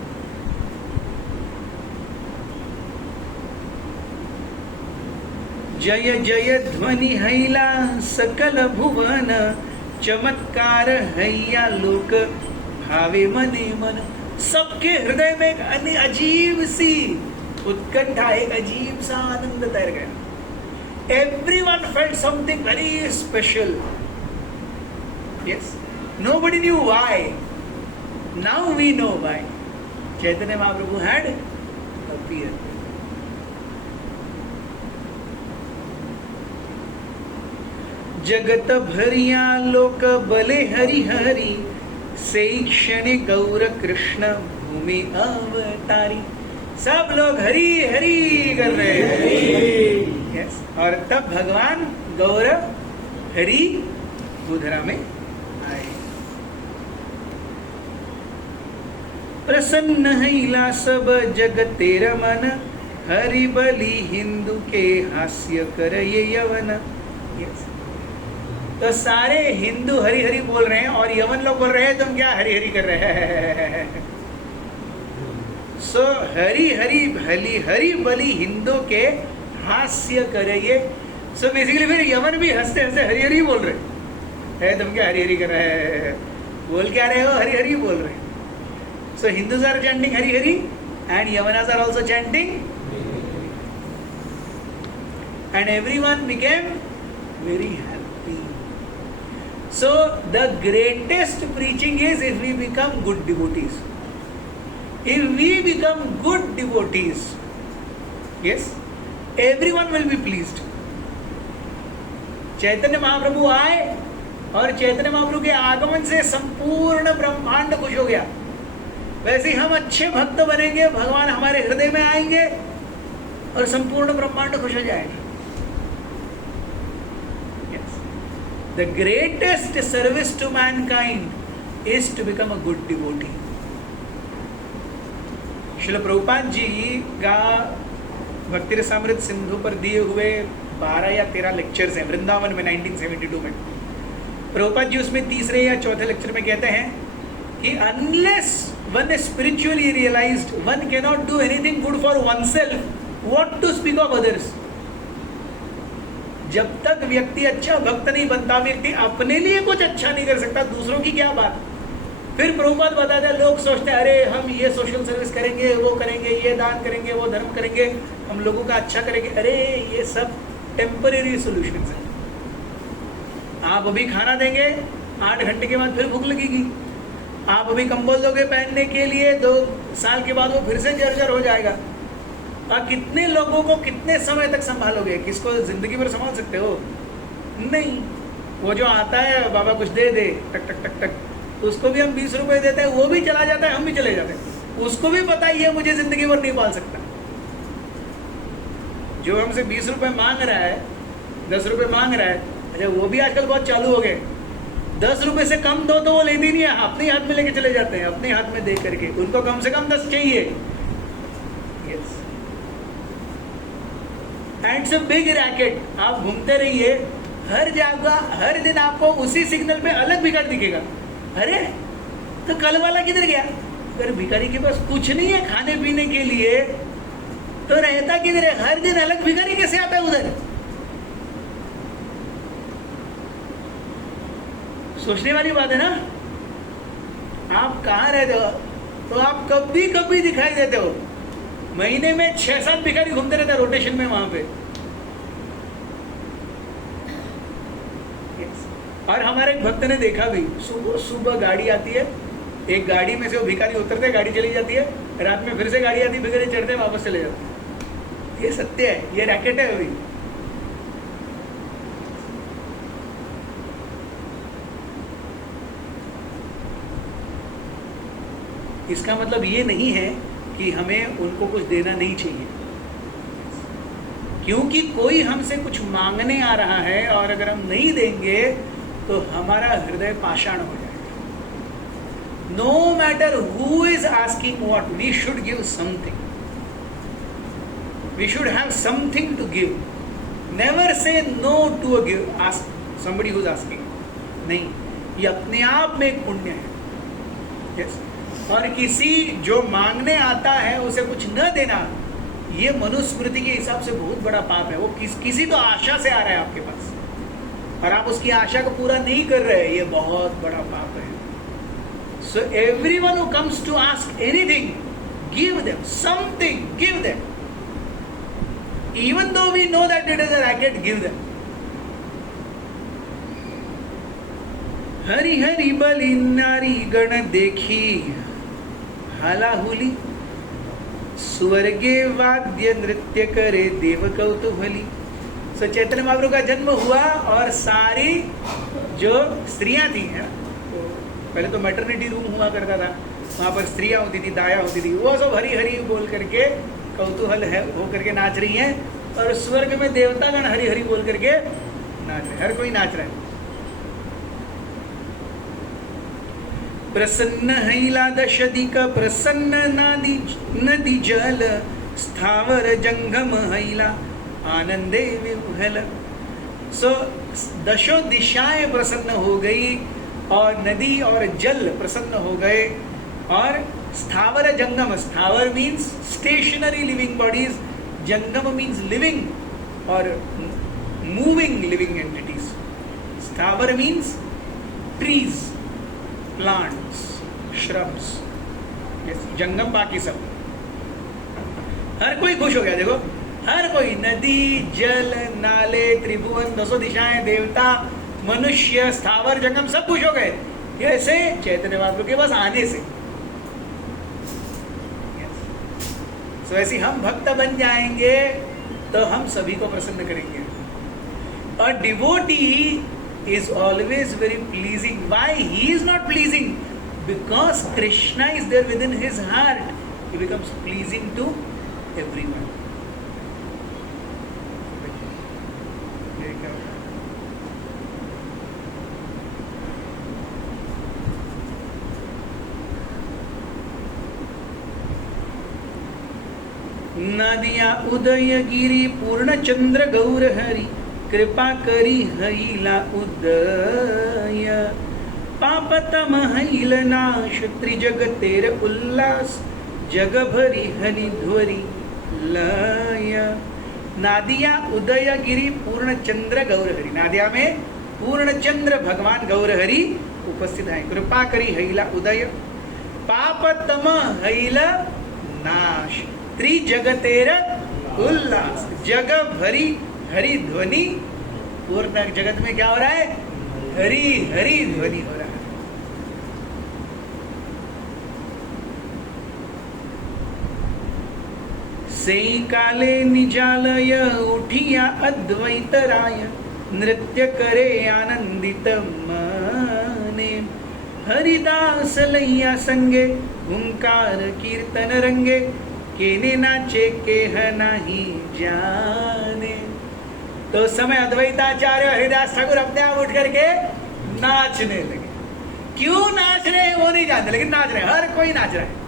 जय जय ध्वनि हैला सकल भुवन, चमत्कार हैया लोक भावे मने मन। सबके हृदय में एक अजीब सी उत्कंठा, एक अजीब सा आनंद तैर गया। Everyone felt something very special. Yes, nobody knew why. Now we know why. Chaitanya Mahaprabhu had appeared. जगत भरिया लोक बले हरि हरि, से क्षण गौर कृष्ण भूमि अवतारी। सब लोग हरि हरि कर रहे हैं। Yes. और तब भगवान गौर हरि मथुरा में आए। प्रसन्न हैला सब जग तेरा मन, हरि बलि हिंदू के हास्य कर ये यवन। Yes. तो सारे हिंदू हरि हरि बोल रहे हैं और यवन लोग बोल रहे हैं तुम क्या हरि हरि कर रहे हैं। सो हरि हरि भली हरि बलि हिंदू के हास्य करिए। सो बेसिकली फिर यवन भी हंसते हंसते हरि हरि बोल रहे हैं। तुम क्या हरि हरि कर रहे हैं? बोल क्या रहे हो? हरि हरि बोल रहे हैं। So Hindus are chanting Hari Hari and Yavanas are also chanting, and everyone became very happy. So the greatest preaching is if we become good devotees. If we become good devotees, yes, everyone will be pleased. Chaitanya Mahaprabhu आए और चैतन्य महाप्रभु के आगमन से संपूर्ण ब्रह्मांड खुश हो गया। वैसे ही हम अच्छे भक्त बनेंगे, भगवान हमारे हृदय में आएंगे और संपूर्ण ब्रह्मांड खुश हो जाएगा। The greatest service to mankind is to become a good devotee. Srila Prabhupada ji का भक्ति रसामृत सिंधु पर दिए हुए 12 या 13 लेक्चर्स हैं वृंदावन में 1972 में। प्रभुपाद जी उसमें तीसरे या चौथे लेक्चर में कहते हैं कि unless one is spiritually realized, one cannot do anything good for oneself. What to speak of others? जब तक व्यक्ति अच्छा भक्त नहीं बनता, व्यक्ति अपने लिए कुछ अच्छा नहीं कर सकता, दूसरों की क्या बात। फिर प्रभुपाद बताते हैं, लोग सोचते हैं अरे हम ये सोशल सर्विस करेंगे, वो करेंगे, ये दान करेंगे, वो धर्म करेंगे, हम लोगों का अच्छा करेंगे। अरे ये सब टेम्परेरी सॉल्यूशंस हैं। आप अभी खाना देंगे, 8 घंटे के बाद फिर भूख लगेगी। आप अभी कंबल दोगे पहनने के लिए, 2 साल के बाद वो फिर से जर्जर हो जाएगा। और कितने लोगों को कितने समय तक संभालोगे? किसको जिंदगी भर संभाल सकते हो? नहीं। वो जो आता है बाबा कुछ दे दे, टक टक टक टक, उसको भी हम 20 रुपए देते हैं, वो भी चला जाता है, हम भी चले जाते हैं। उसको भी पता ही है मुझे जिंदगी भर नहीं पाल सकता। जो हमसे 20 रुपए मांग रहा है, 10 रुपए मांग रहा है, अच्छा वो भी आजकल बहुत चालू हो गए। 10 रुपए से कम दो तो वो लेती नहीं है, अपने हाथ में लेके चले जाते हैं, अपने हाथ में दे करके। उनको कम से कम 10 चाहिए। And it's a big racket. आप घूमते रहिए, हर जगह हर दिन आपको उसी सिग्नल पे अलग भिखारी दिखेगा। अरे तो कल वाला किधर गया? अगर भिखारी के पास कुछ नहीं है खाने पीने के लिए तो रहता किधर है? हर दिन अलग भिखारी कैसे आता है उधर? सोचने वाली बात है ना। आप कहाँ रहते हो? तो आप कभी कभी दिखाई देते हो। महीने में 6-7 भिखारी घूमते रहते हैं रोटेशन में वहां पे। और हमारे एक भक्त ने देखा भी, सुबह सुबह गाड़ी आती है, एक गाड़ी में से वो भिखारी उतरते हैं, गाड़ी चली जाती है, रात में फिर से गाड़ी आती है, भिखारी चढ़ते हैं, वापस चले जाते हैं। ये सत्य है, ये रैकेट है अभी। इसका मतलब ये नहीं है कि हमें उनको कुछ देना नहीं चाहिए, क्योंकि कोई हमसे कुछ मांगने आ रहा है और अगर हम नहीं देंगे तो हमारा हृदय पाषाण हो जाएगा। No matter who is asking what, we should give something, we should have something to give. Never say no to a give ask somebody who is asking, नहीं, ये अपने आप में एक पुण्य है। yes. और किसी जो मांगने आता है उसे कुछ न देना, ये मनुस्मृति के हिसाब से बहुत बड़ा पाप है। वो किसी तो आशा से आ रहा है आपके पास और आप उसकी आशा को पूरा नहीं कर रहे, ये बहुत बड़ा पाप है। So everyone who comes to ask anything, give them something, give them, even though we know that it is a racket, give them. हरि हरि बलि नारी गण देखी हालाहुली, स्वर्गे वाद्य नृत्य करे देव कौतूहली। सो चैतन्य महाप्रभु का जन्म हुआ और सारी जो स्त्रियां थी, है तो पहले तो मैटरनिटी रूम हुआ करता था, वहां पर स्त्रियां होती थी, दाया होती थी, वो सब हरि हरि बोल करके कौतूहल है हो करके नाच रही हैं, और स्वर्ग में देवतागण हरि हरि बोल करके नाच रहे, हर कोई नाच रहा है। प्रसन्न हैला दशदिक प्रसन्न नादी नदी जल, स्थावर जंगम हैला आनंदे विह्वल। सो दशो दिशाएं प्रसन्न हो गई और नदी और जल प्रसन्न हो गए, और स्थावर जंगम, स्थावर मीन्स स्टेशनरी लिविंग बॉडीज, जंगम मीन्स लिविंग और मूविंग लिविंग एंटिटीज। स्थावर मीन्स ट्रीज, प्लांट्स, श्रब्स, जंगम बाकी सब, हर कोई खुश हो गया। देखो हर कोई, नदी जल नाले त्रिभुवन दसों दिशाएं, देवता मनुष्य स्थावर जंगम सब खुश हो गए। कैसे? चैतन्य महाप्रभु के पास आने से। सो ऐसे हम भक्त बन जाएंगे तो हम सभी को प्रसन्न करेंगे। और devotee is always very pleasing. Why he is not pleasing? Because Krishna is there within his heart. He becomes pleasing to everyone. नदिया उदय गिरी पूर्ण चंद्र गौर हरि, कृपा करी हैला उदय, पापतम हैल नाश त्रिजगतेर उल्लास, जग भरी हरि ध्वरि लय। नादिया उदय गिरी पूर्ण चंद्र गौर हरि, नादिया में पूर्ण चंद्र भगवान गौर हरि उपस्थित है। कृपा करी हैला उदय, पापतम हैल नाश त्रिजगतेर उल्लास, जग भरी हरि ध्वनि। पूर्ण जगत में क्या हो रहा है? हरि हरि ध्वनि हो रहा है। सेई काले निजालय उठिया अद्वैत राय, नृत्य करे आनंदित मने, हरिदास लैया संगे ओंकार कीर्तन रंगे, केने नाचे केह नाही जाने। तो उस समय अद्वैताचार्य हरिदास ठाकुर अपने आप उठ करके नाचने लगे। क्यों नाच रहे हैं वो नहीं जानते, लेकिन नाच रहे हैं, हर कोई नाच रहा है।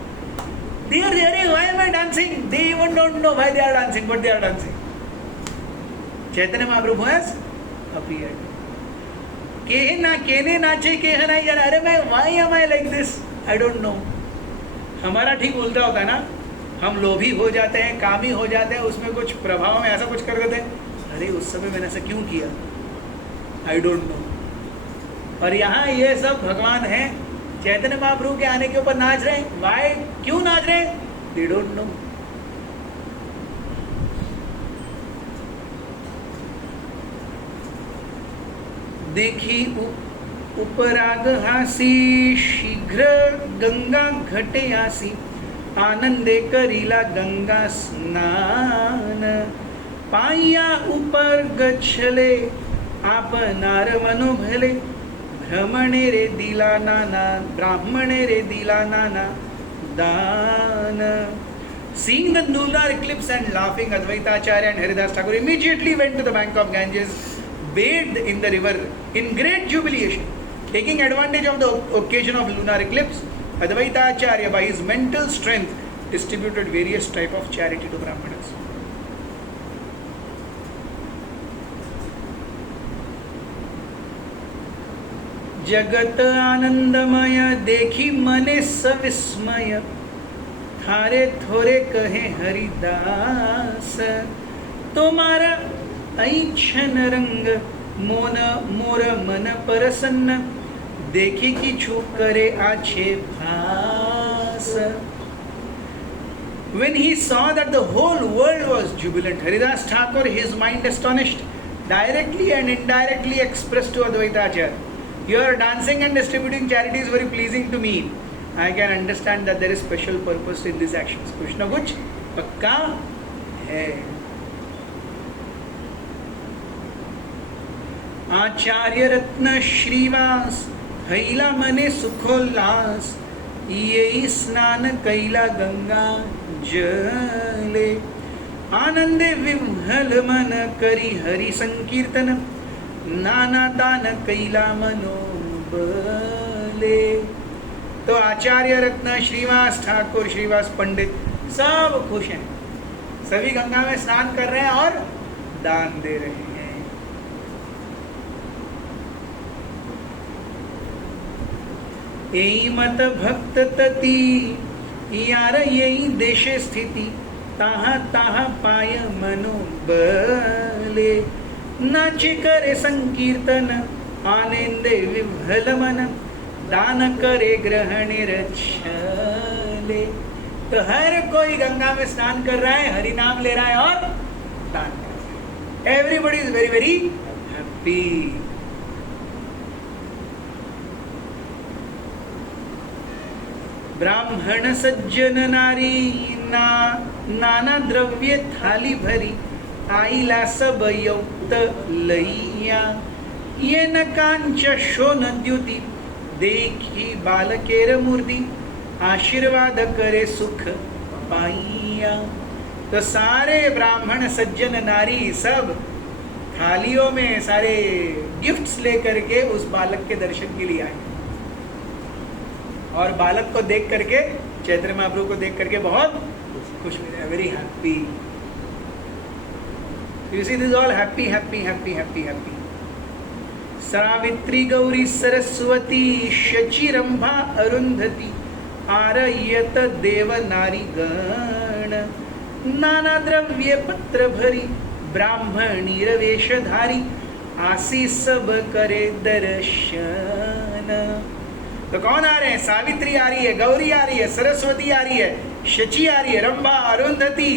They are there, why am I dancing? They even don't know why they are dancing, but they are dancing. Chaitanya Mahaprabhu has appeared. केने नाचे केह नहीं जाने। अरे मैं why am I like this? I don't know. हमारा ठीक उल्टा होता है ना, हम लोभी हो जाते हैं, कामी हो जाते हैं, उसमें कुछ प्रभाव में ऐसा कुछ कर देते हैं, अरे उस समय मैंने ऐसा क्यों किया, आई डोंट नो। और यहाँ ये सब भगवान हैं, चैतन्य महाप्रभु के आने के ऊपर नाच रहे हैं। वाई, क्यों नाच रहे हैं? They don't know. देखी उपराग हासी, शीघ्र गंगा घटे आसी, आनंदे करीला गंगा स्नान, पाइया ऊपर गच्छले आपनार मनो भले, ब्राह्मणे रे दिला नाना dana. Seeing the lunar eclipse and laughing, Advaita Acharya and Haridas Thakur immediately went to the bank of Ganges, bathed in the river in great jubilation. Taking advantage of the occasion of lunar eclipse, Advaita Acharya by his mental strength distributed various type of charity to Brahmanas. जगत आनंदमय देखी मने सविस्मय, थारे थोरे कहे हरिदास, तुम्हारा ऐच्छन रंग मोन मोर मन परसन्न, देखी कि छू करे आछे भास. When he saw that the whole world was jubilant, Haridas Thakur, his mind astonished, directly and indirectly expressed to Advaita Acharya, your dancing and distributing charity is very pleasing to me. I can understand that there is special purpose in these actions. कुछ न कुछ पक्का है. आचार्य रत्न श्रीवास हैला मने सुखोल्लास, यही स्नान कैला गंगा जले, आनंदे विह्वल मन करी हरि संकीर्तन, नाना दान कैला मनोबले. तो आचार्य रत्न श्रीवास ठाकुर, श्रीवास पंडित सब खुश हैं, सभी गंगा में स्नान कर रहे हैं और दान दे रहे हैं. यही मत भक्त तति यार यही देशे स्थिति, ताहा ताहा पाय मनोबले, नाचे करे संकीर्तन आनंदे विह्वल मन, दान करे ग्रहण रक्षले. तो हर कोई गंगा में स्नान कर रहा है, हरि नाम ले रहा है और दान कर रहा है. Everybody is very very happy. ब्राह्मण सज्जन नारी नाना द्रव्य थाली भरी, आईला सब युक्त लैया, ये न कांच शोन द्युति, देखी बालकेर मूर्ति, आशीर्वाद करे सुख पाइया. तो सारे ब्राह्मण सज्जन नारी सब थालियों में सारे गिफ्ट्स लेकर के उस बालक के दर्शन के लिए आए, और बालक को देख करके, चैत्र महाप्रभु को देख करके बहुत खुश हुए. Very happy. You see, this is all happy, happy, happy, happy, happy. Savitri Gauri Saraswati Shachi Rambha Arundhati, आरयत देव नारी गण, नाना द्रव्य पत्र भरी, ब्राह्मणी रवेशधारी, आसी सब करे दर्शन. तो कौन आ रहे हैं? सावित्री आ रही है, गौरी आ रही है, सरस्वती आ रही है, शची आ रही है, रंभा, अरुंधति,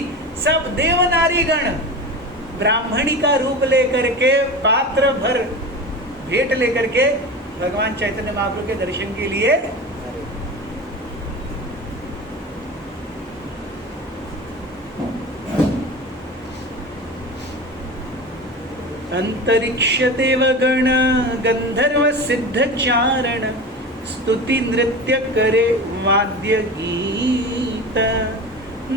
सब देव नारी गण ब्राह्मणी का रूप लेकर के, पात्र भर भेंट लेकर के भगवान चैतन्य महाप्रभु के दर्शन के लिए. अंतरिक्ष देवगण गंधर्व सिद्ध चारण, स्तुति नृत्य करे वाद्य गीत,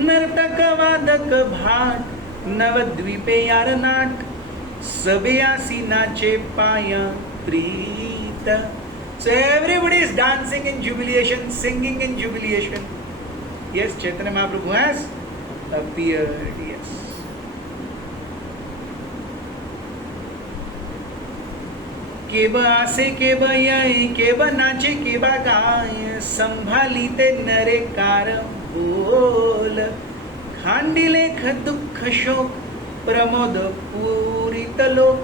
नर्तक वादक भाट, नवद्वीपे यार नाट, सबे आसी नाचे पाया प्रीत. So everybody is dancing in jubilation, singing in jubilation. Yes, Chaitanya Mahaprabhu has appeared. Yes. Cab आसे केब यय, केब नाचे केबा गाय, संभालीते नरे कार बोल, खांडिलेख दुःख शोक, प्रमोद पूरित लोक,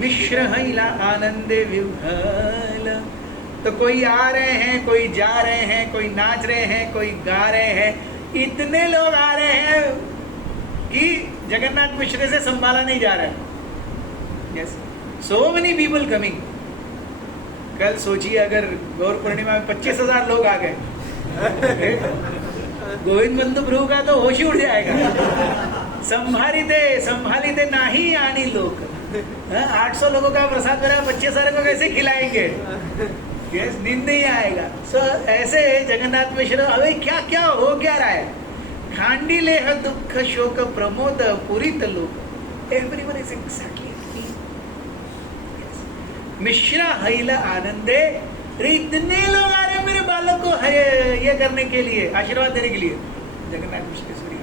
मिश्र हैला आनंदे विह्वल. तो कोई आ रहे हैं, कोई जा रहे हैं, कोई नाच रहे हैं, कोई गा रहे हैं. इतने लोग आ रहे हैं कि जगन्नाथ मिश्र से संभाला नहीं जा रहा है. Yes, so many people coming. कल सोचिए अगर गौर पूर्णिमा में 25,000 लोग आ गए, गोविंद बंधु प्रभु का तो होश ही उड़ जाएगा. संभालिते नाही आनी लोग. 800 लोगों का प्रसाद मेरा 25,000 को कैसे खिलाएंगे? यस, नींद नहीं आएगा। सो ऐसे जगन्नाथ मिश्र, अरे क्या क्या हो क्या रहा है? खांडिलेह दुख शोक प्रमोद पुरित लोक, एवरीवन इज एग्जैक्टली मिश्रा हैल आनंदे। अरे इतने लोग आ रहे हैं मेरे बालक को ये करने के लिए, आशीर्वाद देने के लिए। जगन्नाथ मिश्र सूर्य,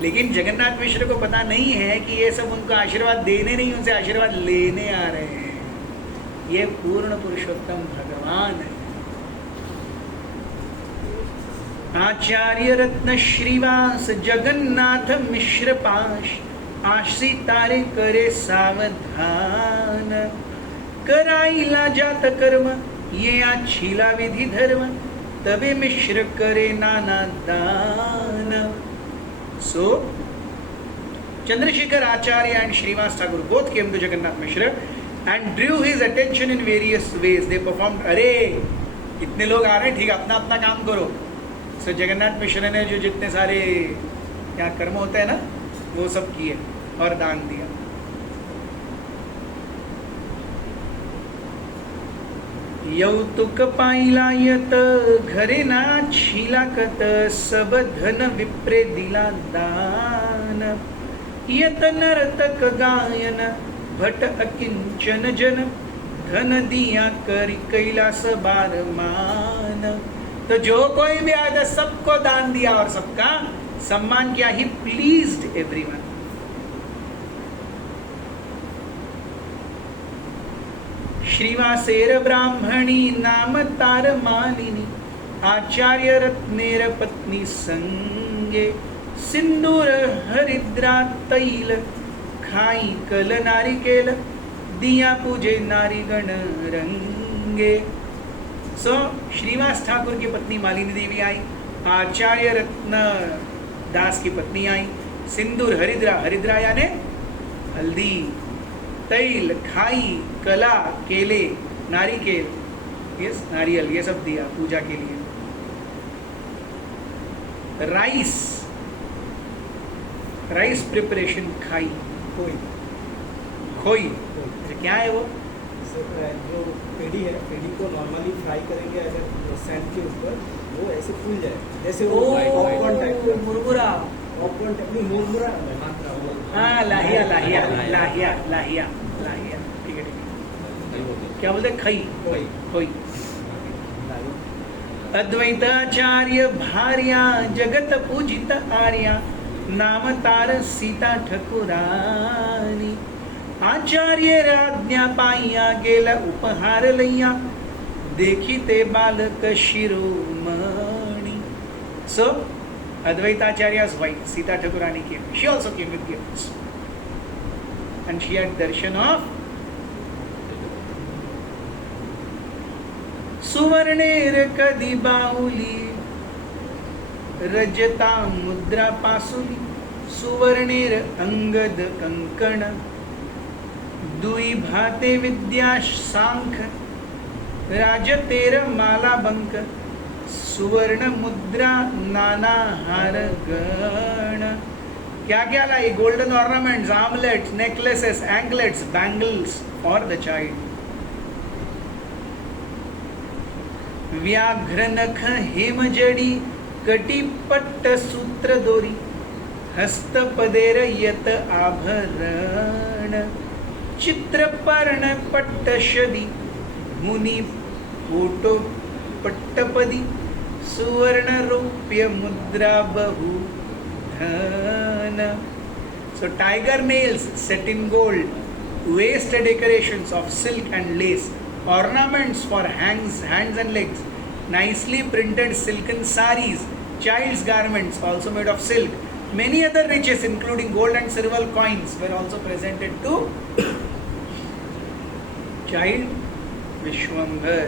लेकिन जगन्नाथ मिश्र को पता नहीं है कि ये सब उनको आशीर्वाद देने नहीं, उनसे आशीर्वाद लेने आ रहे हैं। ये पूर्ण पुरुषोत्तम भगवान है। आचार्य रत्न श्रीवास जगन्नाथ मिश्र पाश, आशी तारे करे सावधान। कराईला जात कर्म ये आछीला विधि धर्म, तबे मिश्र करे नाना दान। So, Chandrasekhar Acharya and Srivas Thakur both came to Jagannath Mishra and drew his attention in various ways. They performed, अरे इतने लोग आ रहे हैं, ठीक है, अपना अपना काम करो। So जगन्नाथ मिश्र ने जो जितने सारे क्या कर्म होते हैं ना, वो सब किए और दान दिया। यौतुक पाहिला यत घरे ना छिलाकत, सब धन विप्रे दिला दान। यत नर्तक गायन भट अकिंचन जन, धन दिया करी कैलास बार मान। तो जो कोई भी आया सबको दान दिया और सबका सम्मान किया। ही प्लीज्ड एवरीवन। श्रीवासेर ब्राह्मणी नाम तार मालिनी, आचार्य रत्नेर पत्नी संगे। सिंदूर हरिद्रा तैल खाई कल नारिकेल, दिया पूजे नारीगण रंगे। सो श्रीवास ठाकुर की पत्नी मालिनी देवी आई, आचार्य रत्न दास की पत्नी आई। सिंदूर हरिद्रा, हरिद्रा यानी हल्दी, तैल खाई कला केले नारिकेल, यस नारियल, ये सब दिया पूजा के लिए। राइस, राइस प्रिपरेशन खाई, खोई, खोई क्या है वो? जो पेड़ी है, पेड़ी को नॉर्मली फ्राई करेंगे अगर सैंड के ऊपर, वो ऐसे फूल जाए, जैसे वो पॉपकॉर्न टाइप, मुरमुरा, पॉपकॉर्न टाइप नहीं, मुरमुरा। हाँ, Lahia Lahia Lahia Lahia Lahia, ठीक है ठीक है। क्या बोलते? खई, खोई। अद्वैताचार्य भार्या जगत पूजित आर्या, नाम तार सीता ठकुरानी। आचार्य राज्ञा पाइया गेला उपहार लैया, देखी ते बालक शिरोमणि। So Advaitacharya's wife Sita Thakurani came. She also came with gifts, and she had darshan of सुवर्णेर कदी बाहुली, रजता मुद्रा पासुली। सुवर्णेर अंगद कंकण, दुई भाते विद्या सांख। राजतेर माला बंक, सुवर्ण मुद्रा नाना हार गण। क्या क्या लाई? Golden ornaments, armlets, necklaces, anklets, bangles for the child. व्याघ्र नख हेम जड़ी, कटी पट्ट सूत्र दोरी। हस्त पदेर यत आभरण, चित्र पर्ण पट्ट शदी। मुनि फोटो पट्टपदी, सुवर्ण रूप्य मुद्रा बहु धन। So tiger nails set in gold, waist decorations of silk and lace, ornaments for hands and legs, nicely printed silken saris, child's garments also made of silk. Many other riches including gold and silver coins were also presented to child Vishwambar.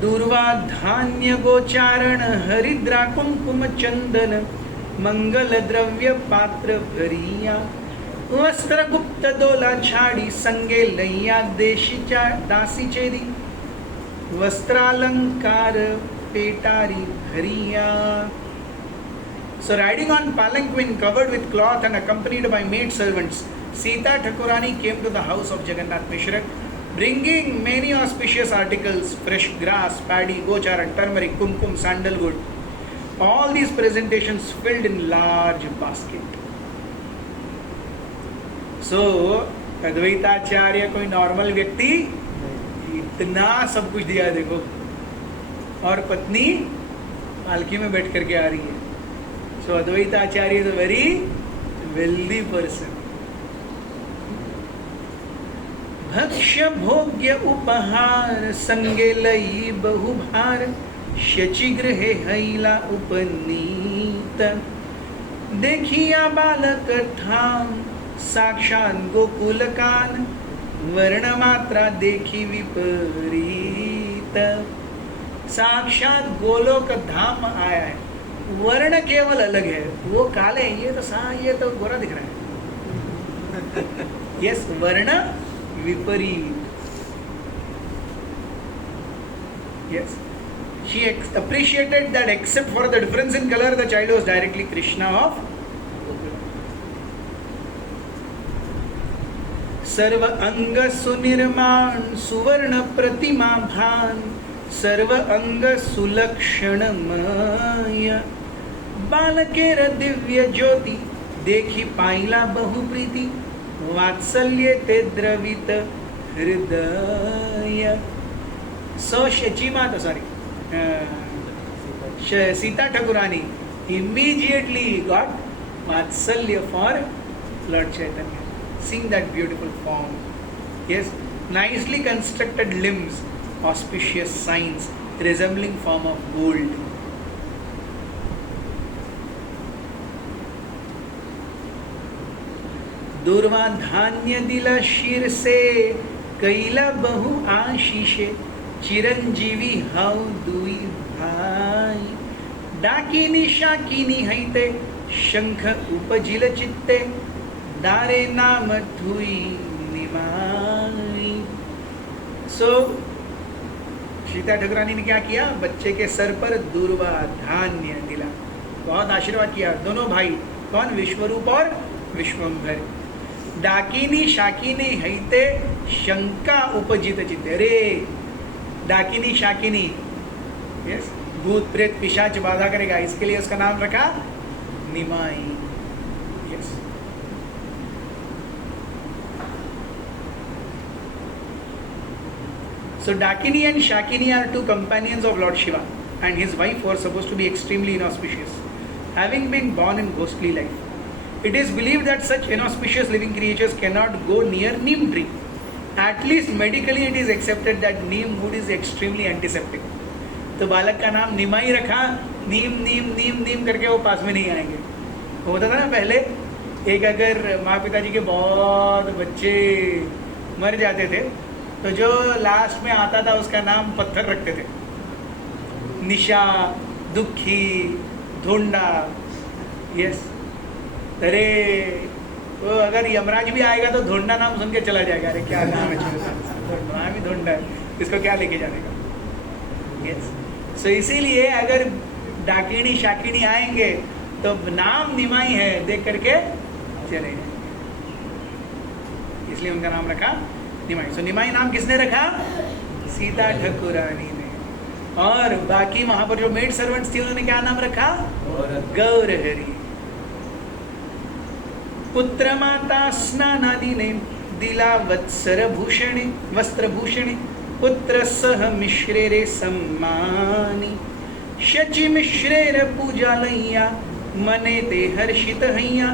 दूर्वा धान्य गोचारण, हरिद्रा कुंकुम चंदन। मंगल द्रव्य पात्र भरिया, वस्त्र गुप्त दोला छाड़ी। संगे लैया देशीच्या दासी चेदी, वस्त्रालंकार पेटारी भरिया। So riding on palanquin covered with cloth and accompanied by maid servants, Sita Thakurani came to the house of Jagannath Mishra, bringing many auspicious articles, fresh grass, paddy, gocharan, turmeric, kumkum, sandalwood. All these presentations filled in large basket. So, Advaitacharya कोई normal व्यक्ति इतना सब कुछ दिया देखो, और पत्नी पालकी में बैठ करके आ रही है. So Advaitacharya is a very wealthy person. भक्ष्य भोग्य उपहार संगे लई बहुभार, शचीगृहे हैला उपनीत. देखिया बालक धाम साक्षात गोकुलकान, वर्ण मात्रा देखी विपरीत. साक्षात गोलोक धाम आया है, वर्ण केवल अलग है. वो काले, ये तो गोरा दिख रहा है. यस, वर्ण विपरीत. Yes, she appreciated that except for the difference in color, the child was directly Krishna of सर्व अंग सुनिर्माण सुवर्ण प्रतिमा भान, सर्व अंग सुलक्षणमय. बालकेर दिव्य ज्योति देखी पाहिला बहुप्रीती, वात्सल्ये ते द्रवित हृदय. सो शचीमाता, Sita Thakurani immediately got vatsalya for Lord Chaitanya, seeing that beautiful form. Yes, nicely constructed limbs, auspicious signs resembling form of gold. दुर्वा धान्य दिला शीर से, कैला बहु आशीषे, चिरंजीवी हाउ दुई भाई. डाकिनी शाकिनी हैते, शंख उपजिल चित्ते, दारे नाम धुई निमाई. सो सीता ठाकुरानी ने क्या किया? बच्चे के सर पर दुर्वा धान्य दिला, बहुत आशीर्वाद किया. दोनों भाई कौन? विश्वरूप और विश्वंभर. डाकिनी शाकिनी हैते, शंका उपजित चित्ते. रे डाकिनी शाकिनी, यस, भूत प्रेत पिशाच बाधा करेगा, इसके लिए उसका नाम रखा निमाई. Yes. So Dakini and Shakini are two companions of Lord Shiva, and his wife were supposed to be extremely inauspicious, having been born in ghostly life. It is believed that such inauspicious living creatures cannot go near neem tree. At least medically it is accepted that neem wood is extremely antiseptic. तो बालक का नाम निमाई रखा. नीम नीम नीम नीम करके वो पास में नहीं आएंगे. होता था ना पहले, एक अगर माँ पिताजी के बहुत बच्चे मर जाते थे तो जो लास्ट में आता था उसका नाम पत्थर रखते थे. निशा, दुखी, धुंडा. यस. अरे तो अगर यमराज भी आएगा तो धुंडा नाम सुन के चला जाएगा. अरे क्या नाम है, भी धुंडा है, इसको क्या लेके जाने का. यस. सो इसीलिए अगर डाकिनी शाकिनी आएंगे तो नाम निमाई है देख करके चले गए, इसलिए उनका नाम रखा निमाई. सो निमाई नाम किसने रखा? सीता ठाकुरानी ने. और बाकी वहां पर जो मेड सर्वेंट्स थी उन्होंने क्या नाम रखा? गौरहरी. पुत्र माता स्नानादिने दिला वस्त्रभूषणे, पुत्र सह मिश्रेरे सम्मानी. शची मिश्रेर पूजालय्या, मने ते हर्षित हैया,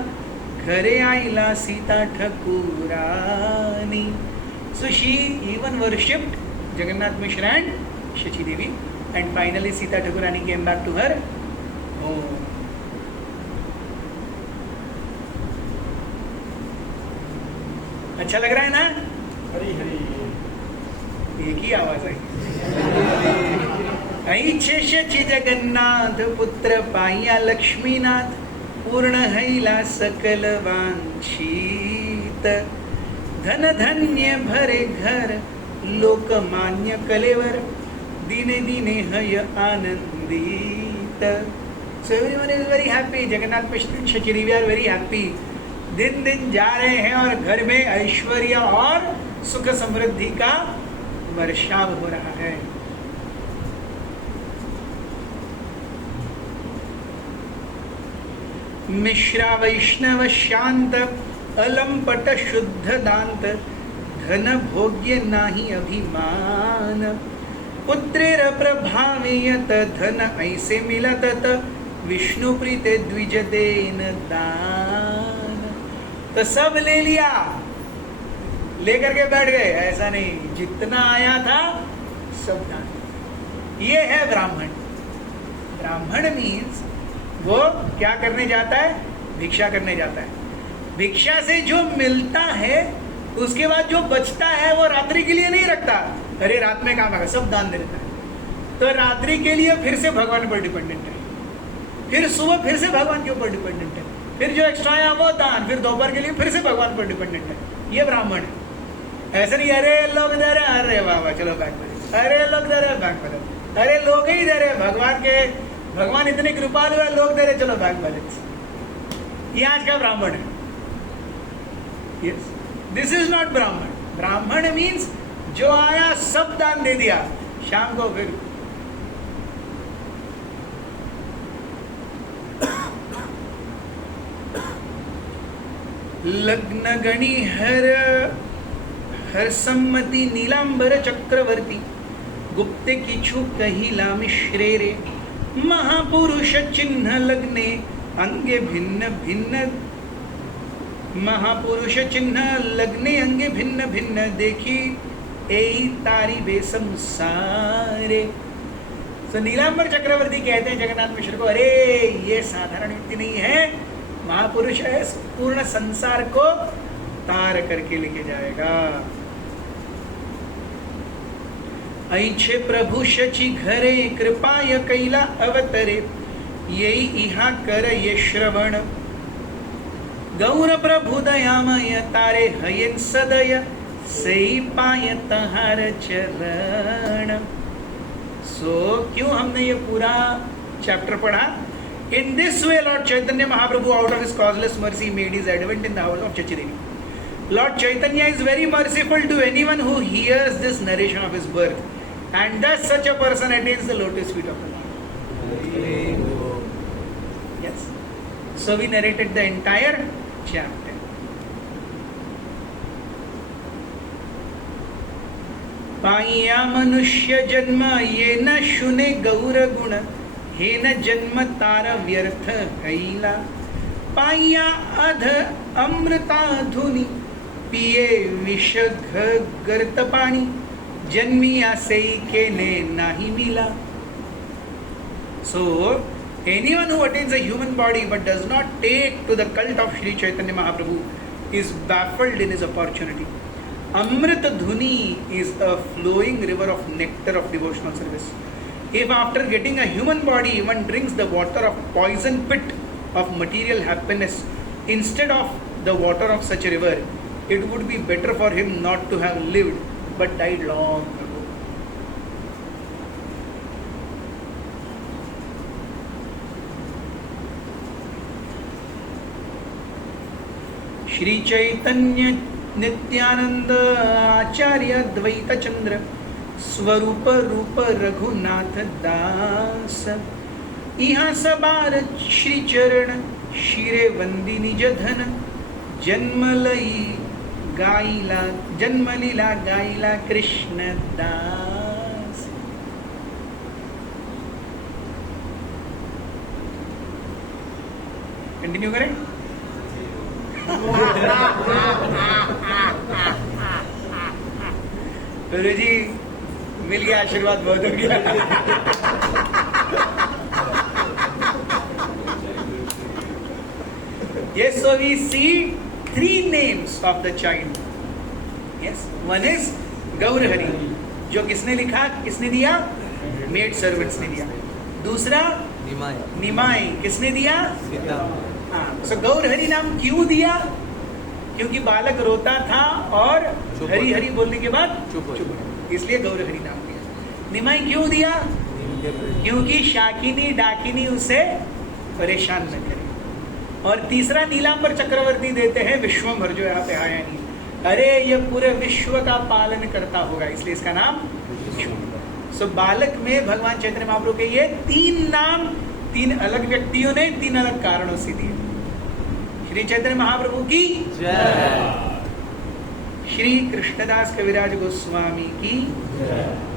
घरे आईला Sita Thakurani. So she even worshipped Jagannath Mishra and Shachi Devi, and finally Sita Thakurani came back to her home. अच्छा लग रहा है ना? हरी हरी एक ही आवाज आई. ऐच्छे शची जगन्नाथ, पुत्र पाया लक्ष्मीनाथ, पूर्ण हैला सकल वांछित. धन धन्य भरे घर, लोकमान्य कलेवर, दिने दिने हय आनंदित. So everyone is very happy. Jagannath Mishra and शचीरी, we are very happy. दिन दिन जा रहे हैं और घर में ऐश्वर्य और सुख समृद्धि का वर्षाव हो रहा है. मिश्रा वैष्णव शांत अलंपट शुद्ध दांत धन भोग्य नाही अभिमान पुत्रेर प्रभावेयत धन ऐसे मिलत विष्णु प्रीते द्विज देन दान. तो सब ले लिया, लेकर के बैठ गए. ऐसा नहीं, जितना आया था सब दान. ये है ब्राह्मण. ब्राह्मण मीन्स वो क्या करने जाता है? भिक्षा करने जाता है. भिक्षा से जो मिलता है उसके बाद जो बचता है वो रात्रि के लिए नहीं रखता. अरे रात में काम है, सब दान दे देता है. तो रात्रि के लिए फिर से भगवान पर डिपेंडेंट है, फिर सुबह फिर से भगवान के ऊपर डिपेंडेंट है, फिर जो एक्स्ट्रा आया वो दान, फिर दोपहर के लिए फिर से भगवान पर डिपेंडेंट है. ये ब्राह्मण है. ऐसा नहीं अरे लोग दे रहे, अरे बाबा चलो बैंक में, अरे लोग दे रहे बैंक में, अरे लोग ही दे रहे, भगवान इतने कृपालु है, लोग दे रहे, चलो बैंक बैलेंस. ये आज का ब्राह्मण है. यस, दिस इज नॉट ब्राह्मण. ब्राह्मण मीन्स जो आया सब दान दे दिया. शाम को फिर लग्न गणी हर सम्मति नीलांबर चक्रवर्ती गुप्ते किछु कहिला मिश्रे रे महापुरुष चिन्ह लग्ने अंगे भिन्न भिन्न महापुरुष चिन्ह लग्ने अंगे भिन्न भिन्न देखी एई तारी बे संसारे. तो नीलांबर चक्रवर्ती कहते हैं जगन्नाथ मिश्र को, अरे ये साधारण व्यक्ति नहीं है, महापुरुष है, पूर्ण संसार को तार करके लेके जाएगा. ऐछे प्रभु शची घरे कृपाय कैला अवतरे यही इहा कर ये श्रवण गौर प्रभु दयामय तारे हयन सदय सही पाय तहार चरण. सो क्यों हमने ये पूरा चैप्टर पढ़ा? In this way, Lord Chaitanya Mahaprabhu, out of his causeless mercy, made his advent in the house of Chachidevi. Lord Chaitanya is very merciful to anyone who hears this narration of his birth, and thus such a person attains the lotus feet of the Lord. Yes. So we narrated the entire chapter. पाया मनुष्य जन्म ये न शुने गौर गुण हे न जन्म तार व्यर्थ कैला पाया अध अमृता धुनि पिए विष गर्त पानी जन्मिया से के ने नहीं मिला. So anyone who attains a human body but does not take to the cult of Sri Chaitanya Mahaprabhu is baffled in his opportunity. Amrita Dhuni is a flowing river of nectar of devotional service. If after getting a human body one drinks the water of poison pit of material happiness instead of the water of such a river, it would be better for him not to have lived but died long ago. Shri Chaitanya Nityanand आचार्य द्वैत चंद्र स्वरूप रूप रघुनाथ दास इहा सबार श्री चरण शिरे वंदी निज धन जन्म लीला गाइला कृष्ण दास. कंटिन्यू करें. गुरु जी मिल गया, आशीर्वाद बहुत हो गया. Yes, so we see three names of the child. Yes, one is Gaurahari, जो किसने लिखा, किसने दिया? मेड सर्वेंट्स ने दिया. दूसरा निमाई, किसने दिया? सो गौरहरि नाम क्यों दिया? क्योंकि बालक रोता था और हरि हरि बोलने के बाद चुप, इसलिए गौरहरि नाम दिया. निमाई क्यों दिया? क्योंकि शाकिनी डाकिनी उसे परेशान न करे। और तीसरा नीलांबर चक्रवर्ती देते हैं विश्वंभर, जो यहाँ पे आया नहीं। अरे ये पूरे विश्व का पालन करता होगा, इसलिए इसका नाम विश्वंभर। सो बालक में भगवान चैतन्य महाप्रभु के ये 3 नाम 3 अलग व्यक्तियों ने 3 अलग कारणों से दिए। श्री चैतन्य महाप्रभु की जय। श्री कृष्णदास कविराज गोस्वामी की जय।